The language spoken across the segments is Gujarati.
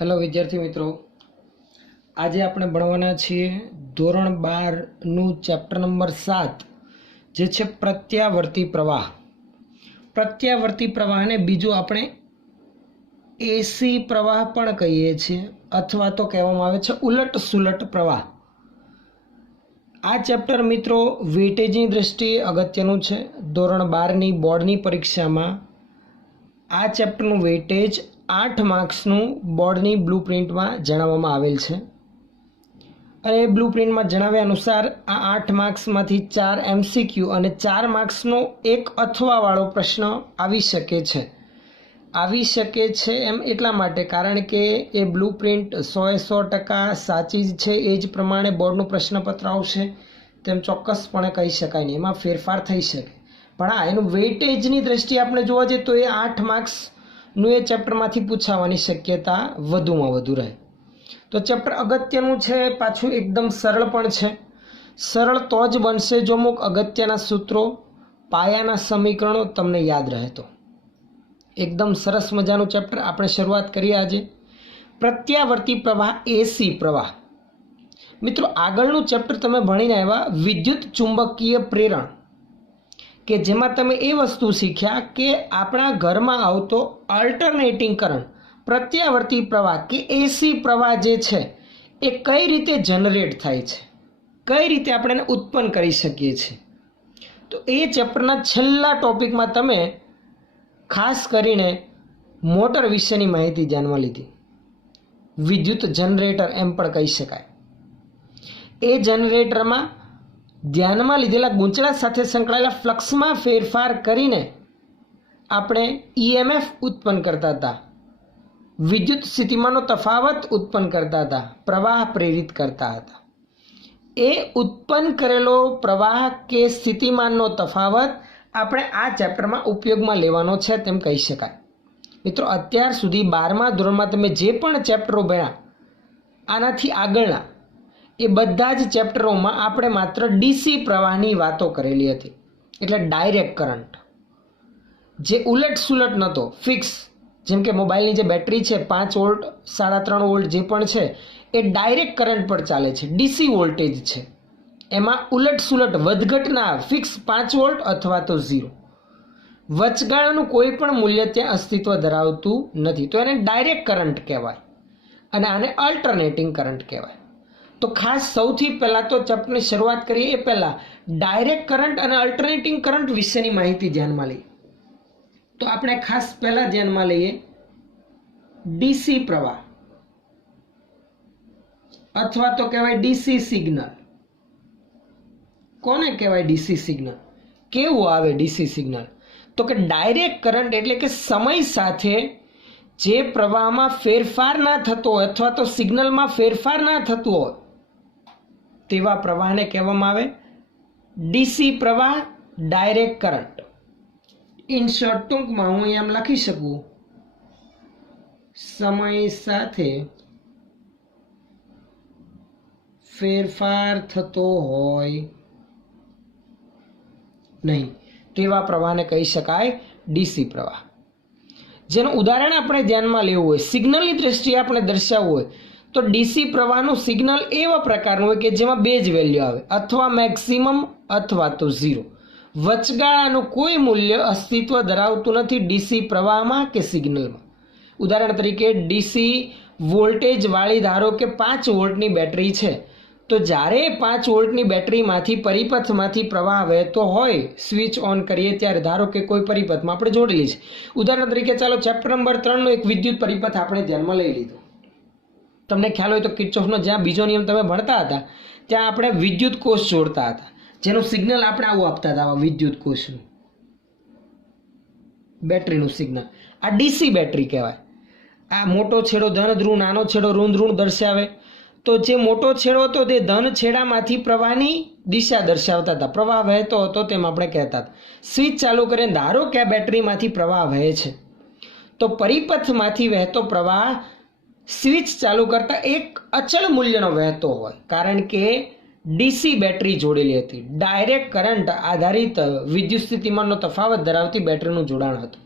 हेलो विद्यार्थी मित्रों, आज આપણે ભણવાના છીએ ધોરણ 12 નું ચેપ્ટર નંબર 7 જે છે પ્રત્યાવર્તી પ્રવાહ. પ્રત્યાવર્તી પ્રવાહને બીજું આપણે એસી પ્રવાહ પણ કહીએ છીએ અથવા તો કહેવામાં આવે છે ઉલટ સુલટ પ્રવાહ. આ ચેપ્ટર મિત્રો વેટેજની દ્રષ્ટિએ અગત્યનું છે. ધોરણ 12 ની બોર્ડની પરીક્ષામાં આ ચેપ્ટરનું વેટેજ 8 માર્ક્સનું બોર્ડની બ્લુપ્રિન્ટમાં જણાવવામાં આવેલ છે અને બ્લુપ્રિન્ટમાં જણાવ્યા અનુસાર આ 8 માર્ક્સમાંથી 4 એમસીક્યુ અને 4 માર્ક્સનો એક અથવા વાળો પ્રશ્ન આવી શકે છે એમ એટલા માટે કારણ કે એ બ્લુપ્રિન્ટ 100% સાચી જ છે. એ જ પ્રમાણે બોર્ડનું પ્રશ્નપત્ર આવશે તેમ ચોક્કસપણે કહી શકાય નહીં, એમાં ફેરફાર થઈ શકે. પણ હા, એનું વેટેજની દ્રષ્ટિએ આપણે જોવા જઈએ તો એ 8 માર્ક્સનું એ ચેપ્ટરમાંથી પૂછાવાની શક્યતા વધુમાં વધુ રહે. તો ચેપ્ટર અગત્યનું છે, પાછું એકદમ સરળ પણ છે. સરળ તો જ બનશે જો અમુક અગત્યના સૂત્રો, પાયાના સમીકરણો તમને યાદ રહે તો. એકદમ સરસ મજાનું ચેપ્ટર આપણે શરૂઆત કરીએ આજે. પ્રત્યાવર્તી પ્રવાહ, એસી પ્રવાહ. મિત્રો, આગળનું ચેપ્ટર તમે ભણીને આવ્યા વિદ્યુત ચુંબકીય પ્રેરણ, કે જેમાં તમે એ વસ્તુ શીખ્યા કે આપણા ઘરમાં આવતો અલ્ટરનેટિંગ કરંટ, પ્રત્યાવર્તી પ્રવાહ કે એસી પ્રવાહ જે છે એ કઈ રીતે જનરેટ થાય છે, કઈ રીતે આપણે એને ઉત્પન્ન કરી શકીએ છીએ. તો એ ચેપ્ટરના છેલ્લા ટોપિકમાં તમે ખાસ કરીને મોટર વિશેની માહિતી ધ્યાનમાં લીધી. વિદ્યુત જનરેટર એમ પણ કહી શકાય. એ જનરેટરમાં ધ્યાનમાં લીધેલા ગૂંચળા સાથે સંકળાયેલા ફ્લક્સમાં ફેરફાર કરીને આપણે ઈએમએફ ઉત્પન્ન કરતા હતા, વિદ્યુત સ્થિતિમાનનો તફાવત ઉત્પન્ન કરતા હતા, પ્રવાહ પ્રેરિત કરતા હતા. એ ઉત્પન્ન કરેલો પ્રવાહ કે સ્થિતિમાનનો તફાવત આપણે આ ચેપ્ટરમાં ઉપયોગમાં લેવાનો છે તેમ કહી શકાય. મિત્રો, અત્યાર સુધી 12મા ધોરણમાં તમે જે પણ ચેપ્ટરો ભણ્યા આનાથી આગળના એ બધા જ ચેપ્ટરોમાં આપણે માત્ર ડીસી પ્રવાહની વાતો કરેલી હતી, એટલે ડાયરેક્ટ કરંટ, જે ઉલટ સુલટ નહોતો, ફિક્સ. જેમ કે મોબાઈલની જે બેટરી છે 5 વોલ્ટ 3.5 વોલ્ટ જે પણ છે એ ડાયરેક્ટ કરંટ પર ચાલે છે, ડીસી વોલ્ટેજ છે. એમાં ઉલટ સુલટ વધઘટના ફિક્સ 5 વોલ્ટ અથવા તો 0, વચગાળાનું કોઈ પણ મૂલ્ય ત્યાં અસ્તિત્વ ધરાવતું નથી. તો એને ડાયરેક્ટ કરંટ કહેવાય અને આને અલ્ટરનેટિંગ કરંટ કહેવાય. તો ખાસ સૌથી પહેલાં તો ચેપ્ટરની શરૂઆત કરીએ એ પહેલાં ડાયરેક્ટ કરંટ અને અલ્ટરનેટિંગ કરંટ વિશેની માહિતી ધ્યાનમાં લઈએ. તો આપણે ખાસ પહેલાં ધ્યાનમાં લઈએ ડીસી પ્રવાહ અથવા તો કહેવાય ડીસી સિગ્નલ. કોને કહેવાય ડીસી સિગ્નલ? કેવું આવે ડીસી સિગ્નલ? તો કે ડાયરેક્ટ કરંટ એટલે કે સમય સાથે જે પ્રવાહમાં ફેરફાર ના થતો હોય અથવા તો સિગ્નલમાં ફેરફાર ના થતું હોય તેવા પ્રવાહને કહેવામાં આવે ડીસી પ્રવાહ, ડાયરેક્ટ કરંટ. ઇન શોર્ટ, ટૂંકમાં હું એમ લખી શકું, સમય સાથે ફેરફાર થતો હોય નહીં તેવા પ્રવાહને કહી શકાય ડીસી પ્રવાહ. જેનું ઉદાહરણ આપણે ધ્યાનમાં લેવું હોય, સિગ્નલની દ્રષ્ટિએ આપણે દર્શાવવું હોય તો ડીસી પ્રવાહનું સિગ્નલ એવા પ્રકારનું હોય કે જેમાં બે જ વેલ્યુ આવે, અથવા મેક્સિમમ અથવા તો 0. વચગાળાનું કોઈ મૂલ્ય અસ્તિત્વ ધરાવતું નથી ડીસી પ્રવાહમાં કે સિગ્નલમાં. ઉદાહરણ તરીકે ડીસી વોલ્ટેજ વાળી ધારો કે 5 વોલ્ટની બેટરી છે, તો જ્યારે 5 વોલ્ટની બેટરીમાંથી પરિપથમાંથી પ્રવાહ વહેતો હોય, સ્વિચ ઓન કરીએ ત્યારે ધારો કે કોઈ પરિપથમાં આપણે જોડેલી છે. ઉદાહરણ તરીકે ચાલો ચેપ્ટર નંબર 3 નો એક વિદ્યુત પરિપથ આપણે ધ્યાનમાં લઈ લીધો. તમને ખ્યાલ હોય તો કિર્ચોફનો જ્યાં બીજો નિયમ તમે ભણતા હતા ત્યાં આપણે વિદ્યુત કોષ જોડતા હતા, જેનું સિગ્નલ આપણે આવું આપતા હતા, વિદ્યુત કોષનું, બેટરીનું સિગ્નલ. આ ડીસી બેટરી કહેવાય. આ મોટો છેડો ધન ધ્રુવ, નાનો છેડો ઋણ ધ્રુવ દર્શાવે. તો જે મોટો છેડો હતો તે ધન છેડામાંથી પ્રવાહની દિશા દર્શાવતા હતા, પ્રવાહ વહેતો હતો તેમ આપણે કહેતા હતા. સ્વિચ ચાલુ કરીને ધારો કે આ બેટરીમાંથી પ્રવાહ વહે છે, તો પરિપથમાંથી વહેતો પ્રવાહ સ્વિચ ચાલુ કરતા એક અચળ મૂલ્યનો વહેતો હોય, કારણ કે ડીસી બેટરી જોડેલી હતી. ડાયરેક્ટ કરંટ આધારિત વિદ્યુત સ્થિતિમાનનો તફાવત ધરાવતી બેટરીનું જોડાણ હતું.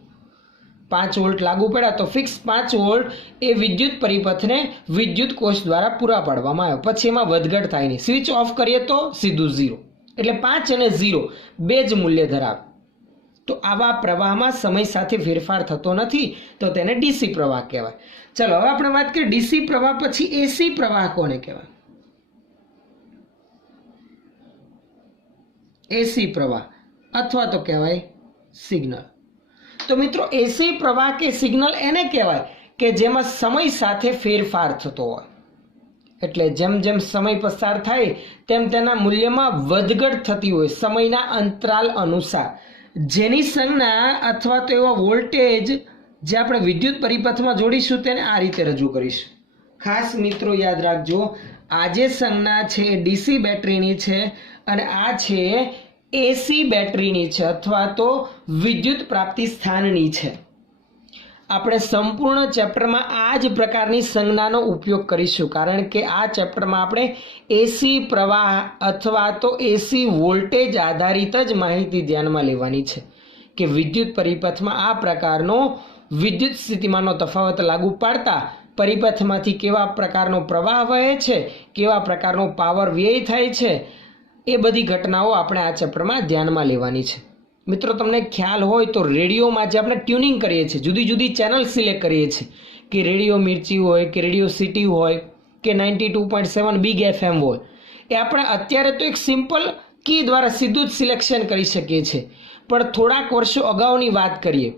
5 વોલ્ટ લાગુ પડ્યા તો ફિક્સ 5 વોલ્ટ એ વિદ્યુત પરિપથને વિદ્યુત કોષ દ્વારા પૂરા પાડવામાં આવ્યો. પછી એમાં વધઘટ થાય નહીં. સ્વિચ ઓફ કરીએ તો સીધું 0. એટલે 5 અને 0 બે જ મૂલ્ય ધરાવે. તો આવા પ્રવાહમાં સમય સાથે ફેરફાર થતો નથી, તો તેને ડીસી પ્રવાહ કહેવાય. ચલો હવે આપણે વાત કરીએ ડીસી પ્રવાહ પછી એસી પ્રવાહ કોને કહેવાય? એસી પ્રવાહ અથવા તો કહેવાય સિગ્નલ. તો મિત્રો એસી પ્રવાહ કે સિગ્નલ એને કહેવાય કે જેમાં સમય સાથે ફેરફાર થતો હોય. એટલે જેમ જેમ સમય પસાર થાય તેમ તેના મૂલ્યમાં વધઘટ થતી હોય સમયના અંતરાલ અનુસાર, જેની સંજ્ઞા અથવા તો એવા વોલ્ટેજ જે આપણે વિદ્યુત પરિપથમાં જોડીશું તેને આ રીતે રજૂ કરીશું. ખાસ મિત્રો યાદ રાખજો, આ જે સંજ્ઞા છે એ ડીસી બેટરીની છે અને આ છે એસી બેટરીની છે અથવા તો વિદ્યુત પ્રાપ્તિ સ્થાનની છે. આપણે સંપૂર્ણ ચેપ્ટરમાં આ જ પ્રકારની સંજ્ઞાનો ઉપયોગ કરીશું, કારણ કે આ ચેપ્ટરમાં આપણે એસી પ્રવાહ અથવા તો એસી વોલ્ટેજ આધારિત જ માહિતી ધ્યાનમાં લેવાની છે કે વિદ્યુત પરિપથમાં આ પ્રકારનો વિદ્યુત સ્થિતિમાનનો તફાવત લાગુ પાડતા પરિપથમાંથી કેવા પ્રકારનો પ્રવાહ વહે છે, કેવા પ્રકારનો પાવર વ્યય થાય છે, એ બધી ઘટનાઓ આપણે આ ચેપ્ટરમાં ધ્યાનમાં લેવાની છે. મિત્રો તમને ખ્યાલ હોય તો રેડિયોમાં જે આપણે ટ્યુનિંગ કરીએ છીએ, જુદી જુદી ચેનલ સિલેક્ટ કરીએ છીએ કે રેડિયો મિર્ચી હોય કે રેડિયો સિટી હોય કે 92.7 બિગ FM હોય, એ આપણે અત્યારે તો એક સિમ્પલ કી દ્વારા સીધું જ સિલેક્શન કરી શકીએ છીએ. પણ થોડાક વર્ષો અગાઉની વાત કરીએ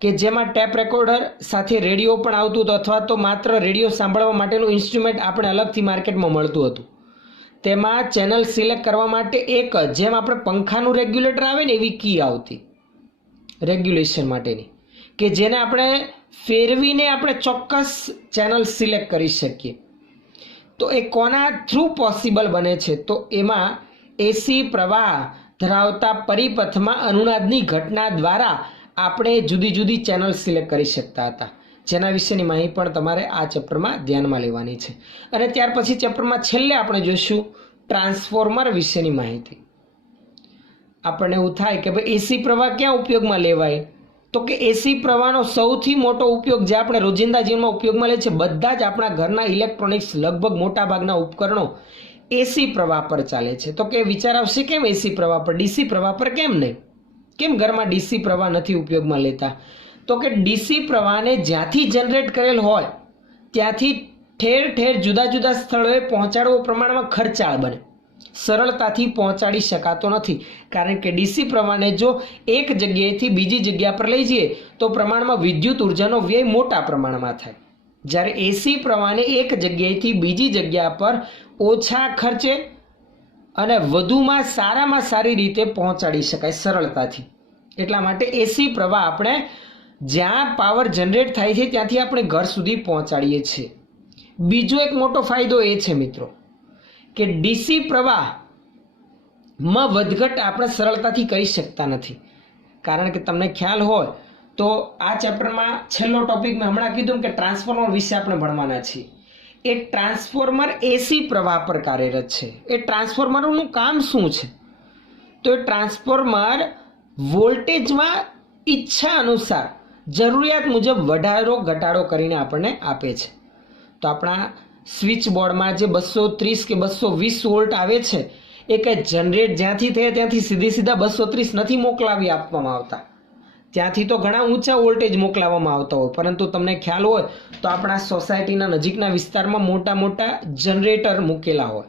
કે જેમાં ટેપ રેકોર્ડર સાથે રેડિયો પણ આવતું હતું અથવા તો માત્ર રેડિયો સાંભળવા માટેનું ઇન્સ્ટ્રુમેન્ટ આપણે અલગથી માર્કેટમાં મળતું હતું. તેમાં ચેનલ સિલેક્ટ કરવા માટે એક જેમ આપણે પંખાનું રેગ્યુલેટર આવે ને એવી કી આવતી રેગ્યુલેશન માટેની, કે જેને આપણે ફેરવીને આપણે ચોક્કસ ચેનલ સિલેક્ટ કરી શકીએ. તો એ કોના થ્રુ પોસિબલ બને છે? તો એમાં એસી પ્રવાહ ધરાવતા પરિપથમાં અનુનાદની ઘટના દ્વારા આપણે જુદી જુદી ચેનલ સિલેક્ટ કરી શકતા હતા, જેના વિશેની માહિતી પણ તમારે આ ચેપ્ટરમાં ધ્યાનમાં લેવાની છે. અને ત્યાર પછી ચેપ્ટરમાં છેલ્લે આપણે જોઈશું ટ્રાન્સફોર્મર વિશેની માહિતી. આપણને એવું થાય કે ભાઈ એસી પ્રવાહ ક્યાં ઉપયોગમાં લેવાય? તો કે એસી પ્રવાહનો સૌથી મોટો ઉપયોગ જે આપણે રોજિંદા જીવનમાં ઉપયોગમાં લે છે, બધા જ આપણા ઘરના ઇલેક્ટ્રોનિક્સ લગભગ મોટા ભાગના ઉપકરણો એસી પ્રવાહ પર ચાલે છે. તો કે વિચાર આવશે કેમ એસી પ્રવાહ પર, ડીસી પ્રવાહ પર કેમ નહીં? કેમ ઘરમાં ડીસી પ્રવાહ નથી ઉપયોગમાં લેતા? તો કે ડીસી પ્રવાહને જ્યાંથી જનરેટ કરેલ હોય ત્યાંથી ઠેર ઠેર જુદા જુદા સ્થળોએ પહોંચાડવો પ્રમાણમાં ખર્ચાળ બને, સરળતાથી પહોંચાડી શકાતો નથી. કારણ કે ડીસી પ્રવાહને જો એક જગ્યાએથી બીજી જગ્યા પર લઈ જઈએ તો પ્રમાણમાં વિદ્યુત ઉર્જાનો વ્યય મોટા પ્રમાણમાં થાય, જ્યારે એસી પ્રવાહને એક જગ્યાએથી બીજી જગ્યા પર ઓછા ખર્ચે અને વધુમાં સારી રીતે પહોંચાડી શકાય સરળતાથી. એટલા માટે એસી પ્રવાહ આપણે જ્યાં પાવર જનરેટ થાય છે ત્યાંથી આપણે ઘર સુધી પહોંચાડીએ છીએ. બીજો એક મોટો ફાયદો એ છે મિત્રો કે ડીસી પ્રવાહમાં વધઘટ આપણે સરળતાથી કરી શકતા નથી. કારણ કે તમને ખ્યાલ હોય તો આ ચેપ્ટરમાં છેલ્લો ટોપિક મેં હમણાં કીધું કે ટ્રાન્સફોર્મર વિશે આપણે ભણવાના છીએ. એ ટ્રાન્સફોર્મર એસી પ્રવાહ પર કાર્યરત છે. એ ટ્રાન્સફોર્મરનું કામ શું છે? તો એ ટ્રાન્સફોર્મર વોલ્ટેજમાં ઈચ્છા અનુસાર જરૂરિયાત મુજબ વધારો ઘટાડો કરીને આપણને આપે છે. તો આપણા સ્વિચ બોર્ડમાં જે 230 કે 220 વોલ્ટ આવે છે એ કંઈ જનરેટ જ્યાંથી થાય ત્યાંથી સીધા 230 નથી મોકલાવી આપવામાં આવતા, ત્યાંથી તો ઘણા ઊંચા વોલ્ટેજ મોકલાવવામાં આવતા હોય. પરંતુ તમને ખ્યાલ હોય તો આપણા સોસાયટીના નજીકના વિસ્તારમાં મોટા જનરેટર મૂકેલા હોય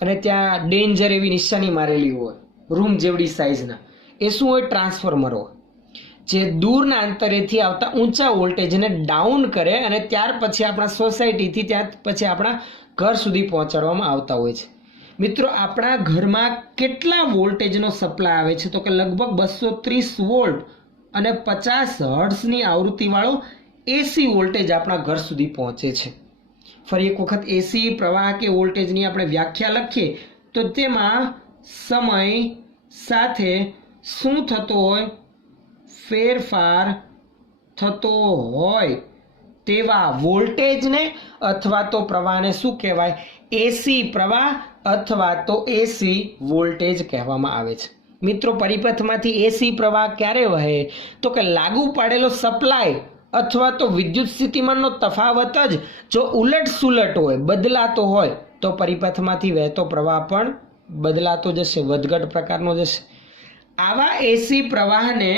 અને ત્યાં ડેન્જર એવી નિશાની મારેલી હોય રૂમ જેવડી સાઇઝના. એ શું હોય? ટ્રાન્સફોર્મર હોય જે દૂરના અંતરેથી આવતા ઊંચા વોલ્ટેજને ડાઉન કરે અને ત્યાર પછી આપણા સોસાયટીથી ત્યાર પછી આપણા ઘર સુધી પહોંચાડવામાં આવતા હોય છે. મિત્રો આપણા ઘરમાં કેટલા વોલ્ટેજનો સપ્લાય આવે છે? તો કે લગભગ 230 વોલ્ટ અને 50 હર્ટ્ઝની આવૃત્તિવાળો એસી વોલ્ટેજ આપણા ઘર સુધી પહોંચે છે. ફરી એક વખત એસી પ્રવાહ કે વોલ્ટેજની આપણે વ્યાખ્યા લખીએ તો તેમાં સમય સાથે શું થતો હોય? ફેરફાર થતો હોય તેવા વોલ્ટેજને અથવા તો પ્રવાહને શું કહેવાય? એસી પ્રવાહ અથવા તો એસી વોલ્ટેજ કહેવામાં આવે છે. મિત્રો પરિપથમાંથી એસી પ્રવાહ ક્યારે વહે? તો કે લાગુ પાડેલો સપ્લાય અથવા તો વિદ્યુત સ્થિતિમાનનો તફાવત જ જો ઉલટ સુલટ હોય, બદલાતો હોય, તો પરિપથમાંથી વહેતો પ્રવાહ પણ બદલાતો જશે, વધઘટ પ્રકારનો જશે. આવા એસી પ્રવાહને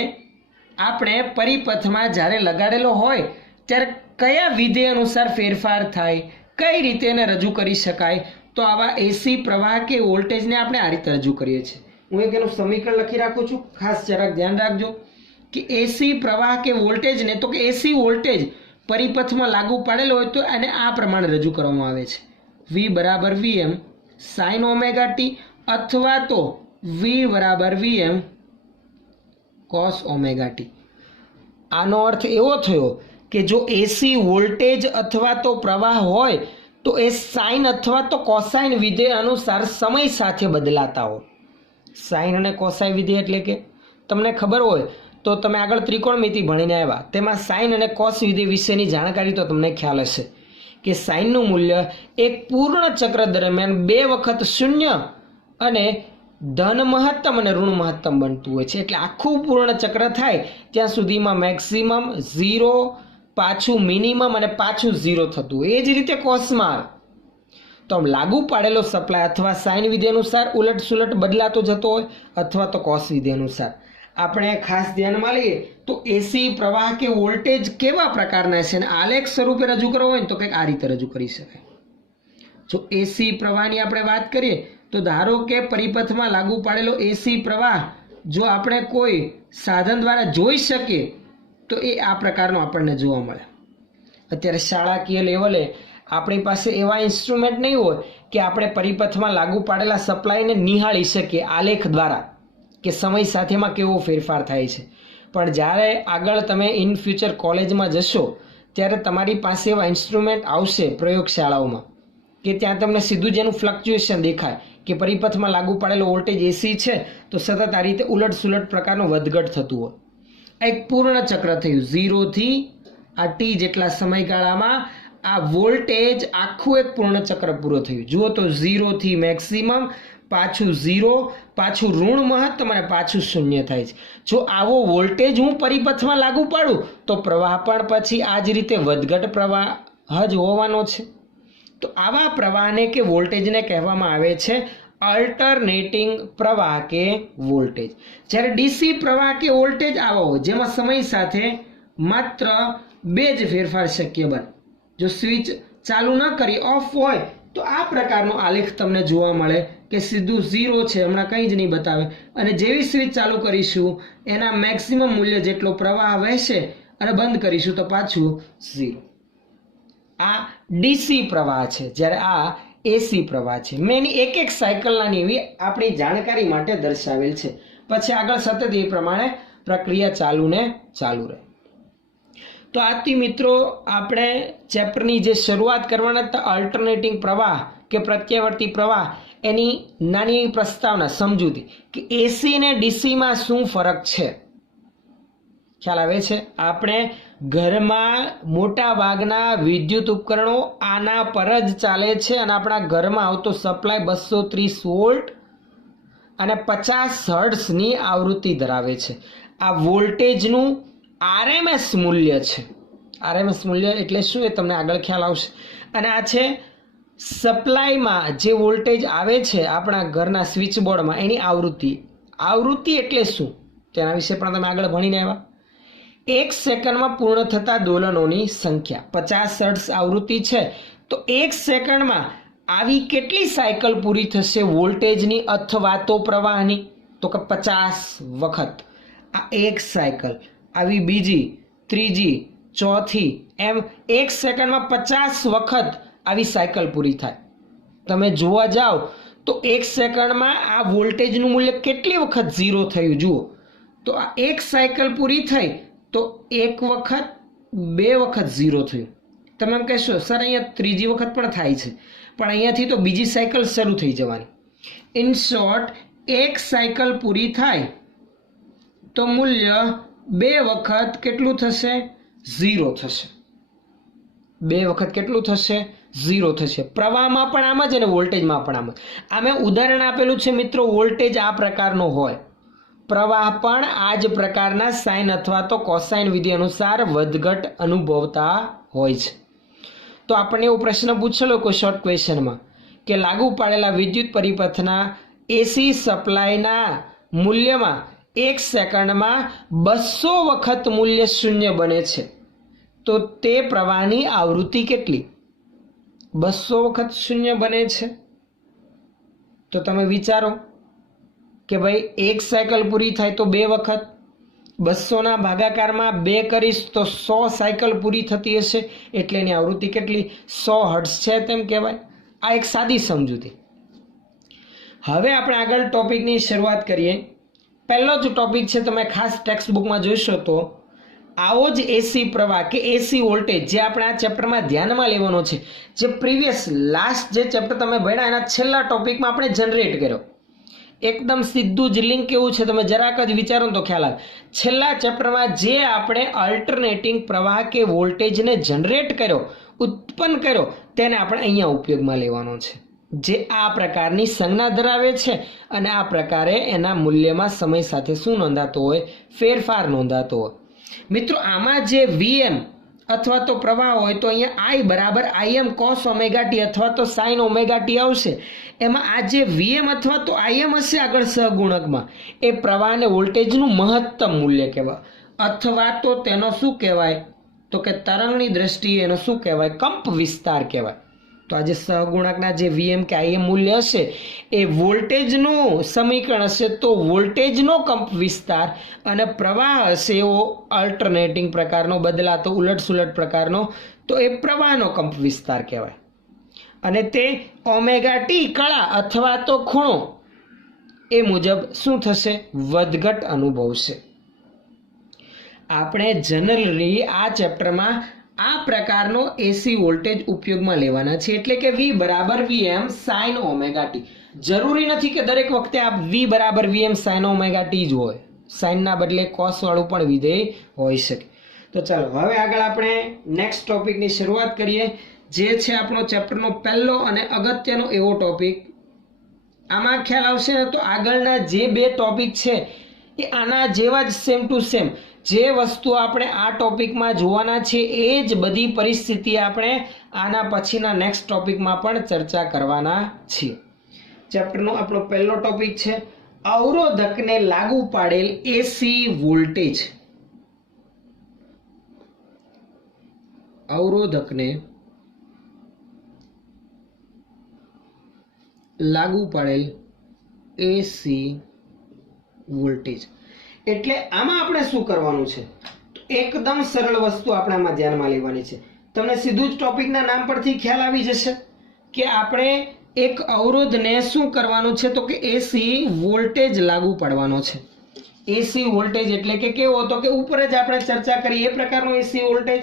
આપણે પરિપથમાં જ્યારે લગાડેલો હોય ત્યારે કયા વિધેય અનુસાર ફેરફાર થાય, કઈ રીતે એને રજૂ કરી શકાય? તો આવા એસી પ્રવાહ કે વોલ્ટેજને આપણે આ રીતે રજૂ કરીએ છીએ. હું એક એનું સમીકરણ લખી રાખું છું, ખાસ જરાક ધ્યાન રાખજો કે એસી પ્રવાહ કે વોલ્ટેજને, તો કે એસી વોલ્ટેજ પરિપથમાં લાગુ પાડેલો હોય તો એને આ પ્રમાણે રજૂ કરવામાં આવે છે: V બરાબર VM સાઇન ઓમેગા ટી અથવા તો V બરાબર VM કોસ ઓમેગા ટી. આનો અર્થ એવો થયો કે જો એસી વોલ્ટેજ અથવા તો પ્રવાહ હોય તો એ સાઇન અથવા તો કોસાઇન વિધેય અનુસાર સમય સાથે બદલાતા હોય. સાઇન અને કોસાઇન વિધેય એટલે કે તમને ખબર હોય તો તમે આગળ ત્રિકોણમિતિ ભણીને આવ્યા, તેમાં સાઇન અને કોસ વિધેય વિશેની જાણકારી તો તમને ખ્યાલ હશે કે સાઇનનું મૂલ્ય એક પૂર્ણ ચક્ર દરમિયાન 2 વખત શૂન્ય અને ધન મહત્તમ અને ઋણ મહત્તમ બનતું હોય છે. એટલે આખું પૂર્ણ ચક્ર થાય ત્યાં સુધીમાં મેક્સિમમ 0, પાછું મિનિમમ અને પાછું 0 થતું હોય. એ જ રીતે કોસમાં તો આમ લાગુ પાડેલો સપ્લાય અથવા સાઇન વિધેય અનુસાર ઉલટ સુલટ બદલાતો જતો હોય અથવા તો કોસ વિધેય અનુસાર. આપણે ખાસ ધ્યાનમાં લઈએ તો એસી પ્રવાહ કે વોલ્ટેજ કેવા પ્રકારના છે અને આલેખ સ્વરૂપે રજૂ કરવો હોય તો કંઈક આ રીતે રજૂ કરી શકાય. જો એસી પ્રવાહની આપણે વાત કરીએ તો ધારો કે પરિપથમાં લાગુ પાડેલો એસી પ્રવાહ જો આપણે કોઈ સાધન દ્વારા જોઈ શકીએ તો એ આ પ્રકારનો આપણને જોવા મળે. અત્યારે શાળાકીય લેવલે આપણી પાસે એવા ઇન્સ્ટ્રુમેન્ટ નહીં હોય કે આપણે પરિપથમાં લાગુ પાડેલા સપ્લાયને નિહાળી શકીએ આલેખ દ્વારા કે સમય સાથેમાં કેવો ફેરફાર થાય છે. પણ જ્યારે આગળ તમે ઇન ફ્યુચર કોલેજમાં જશો ત્યારે તમારી પાસે એવા ઇન્સ્ટ્રુમેન્ટ આવશે પ્રયોગશાળાઓમાં કે ત્યાં તમને સીધું જેનું ફ્લક્ચ્યુએશન દેખાય કે પરિપથમાં લાગુ પાડેલો વોલ્ટેજ એસી છે તો સતત આ રીતે ઉલટ સુલટ પ્રકારનું વધઘટ થતું હોય. આ એક પૂર્ણ ચક્ર થયું, 0 થી આ ટી જેટલા સમયગાળામાં આ વોલ્ટેજ આખું એક પૂર્ણ ચક્ર પૂરો થયું. જુઓ તો 0 થી મેક્સિમમ, પાછું 0, પાછું ઋણ મહત્તમ અને પાછું શૂન્ય થાય છે. જો આવો વોલ્ટેજ હું પરિપથમાં લાગુ પાડું તો પ્રવાહ પણ પછી આ જ રીતે વધઘટ પ્રવાહ જ હોવાનો છે. તો આવા પ્રવાહને કે વોલ્ટેજને કહેવામાં આવે છે અલ્ટરનેટિંગ પ્રવાહ કે વોલ્ટેજ. જ્યારે ડીસી પ્રવાહ કે વોલ્ટેજ આવો હોય જેમાં સમય સાથે માત્ર 2 જ ફેરફાર શક્ય બને. જો સ્વિચ ચાલુ ન કરી ઓફ હોય તો આ પ્રકારનો આલેખ તમને જોવા મળે કે સીધું 0 છે, હમણાં કંઈ જ નહીં બતાવે, અને જેવી સ્વિચ ચાલુ કરીશું એના મેક્સિમમ મૂલ્ય જેટલો પ્રવાહ વહેશે અને બંધ કરીશું તો પાછું 0. આ ડીસી પ્રવાહ છે, જ્યારે આ એસી પ્રવાહ છે. મેં એની એક સાયકલના એવી આપણી જાણકારી માટે દર્શાવેલ છે. પછી આગળ સતત એ પ્રમાણે પ્રક્રિયા ચાલુ રહે. તો આથી મિત્રો આપણે ચેપ્ટરની જે શરૂઆત કરવાના હતા અલ્ટરનેટિંગ પ્રવાહ કે પ્રત્યાવર્તી પ્રવાહ એની નાની પ્રસ્તાવના સમજૂતી કે એસી અને ડીસીમાં શું ફરક છે ખ્યાલ આવે છે. આપણે ઘરમાં મોટા ભાગના વિદ્યુત ઉપકરણો આના પર જ ચાલે છે અને આપણા ઘરમાં આવતો સપ્લાય 230 વોલ્ટ અને 50 હર્ટ્ઝની આવૃત્તિ ધરાવે છે. આ વોલ્ટેજનું આરએમએસ મૂલ્ય છે. આરએમએસ મૂલ્ય એટલે શું એ તમને આગળ ખ્યાલ આવશે. અને આ છે સપ્લાયમાં જે વોલ્ટેજ આવે છે આપણા ઘરના સ્વિચબોર્ડમાં એની આવૃત્તિ. આવૃત્તિ એટલે શું તેના વિશે પણ તમે આગળ ભણીને આવ્યા. 1 સેકન્ડમાં પૂર્ણ થતા દોલનોની સંખ્યા 50 હર્ટ્ઝ આવૃત્તિ છે તો 1 સેકન્ડમાં આવી કેટલી સાયકલ પૂરી થશે વોલ્ટેજની અથવા તો પ્રવાહની? તો કે 50 વખત. આ એક સાયકલ, આવી બીજી, ત્રીજી, ચોથી, એમ 1 સેકન્ડમાં 50 વખત આવી સાયકલ પૂરી થાય. તમે જોવા જાઓ તો 1 સેકન્ડમાં આ વોલ્ટેજનું મૂલ્ય કેટલી વખત 0 થયું જુઓ તો આ એક સાયકલ પૂરી થઈ તો 1 વખત 2 વખત 0 થયું. તમે એમ કહેશો સર અહીંયા ત્રીજી વખત પણ થાય છે, પણ અહીંયાથી તો બીજી સાયકલ શરૂ થઈ જવાની. ઇન શોર્ટ 1 સાયકલ પૂરી થાય તો મૂલ્ય 2 વખત કેટલું થશે? 0 થશે. 2 વખત કેટલું થશે? 0 થશે. પ્રવાહમાં પણ આમ જ અને વોલ્ટેજમાં પણ આમ જ. આ મેં ઉદાહરણ આપેલું છે મિત્રો. વોલ્ટેજ આ પ્રકારનો હોય પ્રવાહ પણ આ જ પ્રકારના સાઇન અથવા તો કોસાઇન વિધિ અનુસાર વધઘટ અનુભવતા હોય છે. તો આપણને એવો પ્રશ્ન પૂછેલો કોઈ શોર્ટ ક્વેશ્ચનમાં કે લાગુ પાડેલા વિદ્યુત પરિપથના એસી સપ્લાયના મૂલ્યમાં 1 સેકન્ડમાં 200 વખત મૂલ્ય શૂન્ય બને છે, તો તે પ્રવાહની આવૃત્તિ કેટલી? 200 વખત શૂન્ય બને છે. તો તમે વિચારો કે ભાઈ 1 સાયકલ પૂરી થાય તો 2 વખત, 200ના ભાગાકારમાં 2 કરીશ તો 100 સાયકલ પૂરી થતી હશે, એટલે એની આવૃત્તિ કેટલી? 100 હર્ટ્ઝ છે તેમ કહેવાય. આ એક સાદી સમજૂતી. હવે આપણે આગળ ટોપિકની શરૂઆત કરીએ. પહેલો જ ટોપિક છે, તમે ખાસ ટેક્સ્ટ બુકમાં જોઈશો તો આવો જ એસી પ્રવાહ કે એસી વોલ્ટેજ જે આપણે આ ચેપ્ટરમાં ધ્યાનમાં લેવાનો છે, જે પ્રીવિયસ લાસ્ટ જે ચેપ્ટર તમે ભણ્યા એના છેલ્લા ટોપિકમાં આપણે જનરેટ કર્યો. એકદમ સીધું જ લિંક એવું છે, તમે જરાક જ વિચારો તો ખ્યાલ આવે. છેલ્લા ચેપ્ટરમાં જે આપણે અલ્ટરનેટિંગ પ્રવાહ કે વોલ્ટેજને જનરેટ કર્યો, ઉત્પન્ન કર્યો, તેને આપણે અહીંયા ઉપયોગમાં લેવાનો છે, જે આ પ્રકારની સંજ્ઞા ધરાવે છે અને આ પ્રકારે એના મૂલ્યમાં સમય સાથે શું નોંધાતો હોય? ફેરફાર નોંધાતો હોય. મિત્રો, આમાં જે વીએમ અથવા તો પ્રવાહ હોય તો અહીંયા આઈ બરાબર આઈએમ કોસ ઓમેગા ટી અથવા તો સાઇન ઓમેગા ટી આવશે. એમાં આ જે વીએમ અથવા તો આઈએમ હશે આગળ સહગુણકમાં, એ પ્રવાહને વોલ્ટેજનું મહત્તમ મૂલ્ય કહેવાય, અથવા તો તેનો શું કહેવાય? તો કે તરંગની દ્રષ્ટિએ એનો શું કહેવાય? કંપ વિસ્તાર કહેવાય. તો આ જે સહગુણકના જે વીએમ કે આઈએમ મૂલ્ય હશે એ વોલ્ટેજનું સમીકરણ હશે, તો વોલ્ટેજનો કંપ વિસ્તાર, અને પ્રવાહ હશે એવો અલ્ટરનેટિંગ પ્રકારનો, બદલાતો ઉલટસુલટ પ્રકારનો, તો એ પ્રવાહનો કંપ વિસ્તાર કહેવાય. અને તે ઓમેગા ટી કળા અથવા તો ખૂણો એ મુજબ શું થશે? વધઘટ અનુભવશે. આપણે જનરલી આ ચેપ્ટરમાં આ પ્રકારનો એસી વોલ્ટેજ ઉપયોગમાં લેવાના છે, એટલે કે V બરાબર Vm સાઇન ઓમેગા ટી. જરૂરી નથી કે દરેક વખતે આ V બરાબર Vm સાઇન ઓમેગા ટી જ હોય, સાઇનના બદલે કોસ વાળું પણ વિધેય હોઈ શકે. તો ચાલો હવે આગળ આપણે નેક્સ્ટ ટોપિકની શરૂઆત કરીએ, જે છે આપણો ચેપ્ટરનો પહેલો અને અગત્યનો એવો ટોપિક. આમાં ખ્યાલ આવશે ને તો આગળના જે 2 ટોપિક છે એ આના જેવા જ સેમ ટુ સેમ, જે વસ્તુ આપણે આ ટોપિકમાં જોવાના છે એ જ બધી પરિસ્થિતિ આપણે આના પછીના નેક્સ્ટ ટોપિકમાં પણ ચર્ચા કરવાના છીએ. ચેપ્ટરનો આપણો પહેલો ટોપિક છે અવરોધકને લાગુ પાડેલ એસી વોલ્ટેજ. અવરોધકને લાગુ પાડેલ એસી વોલ્ટેજ એટલે આમાં આપણે શું કરવાનું છે? એકદમ સરળ વસ્તુ આપણે આમાં ધ્યાનમાં લેવાની છે. તમને સીધું જ ટોપિકના નામ પરથી ખ્યાલ આવી જશે કે આપણે એક અવરોધને શું કરવાનું છે? તો કે એસી વોલ્ટેજ લાગુ પાડવાનો છે. એસી વોલ્ટેજ એટલે કે કેવો? તો કે ઉપર જ આપણે ચર્ચા કરી એ પ્રકારનો એસી વોલ્ટેજ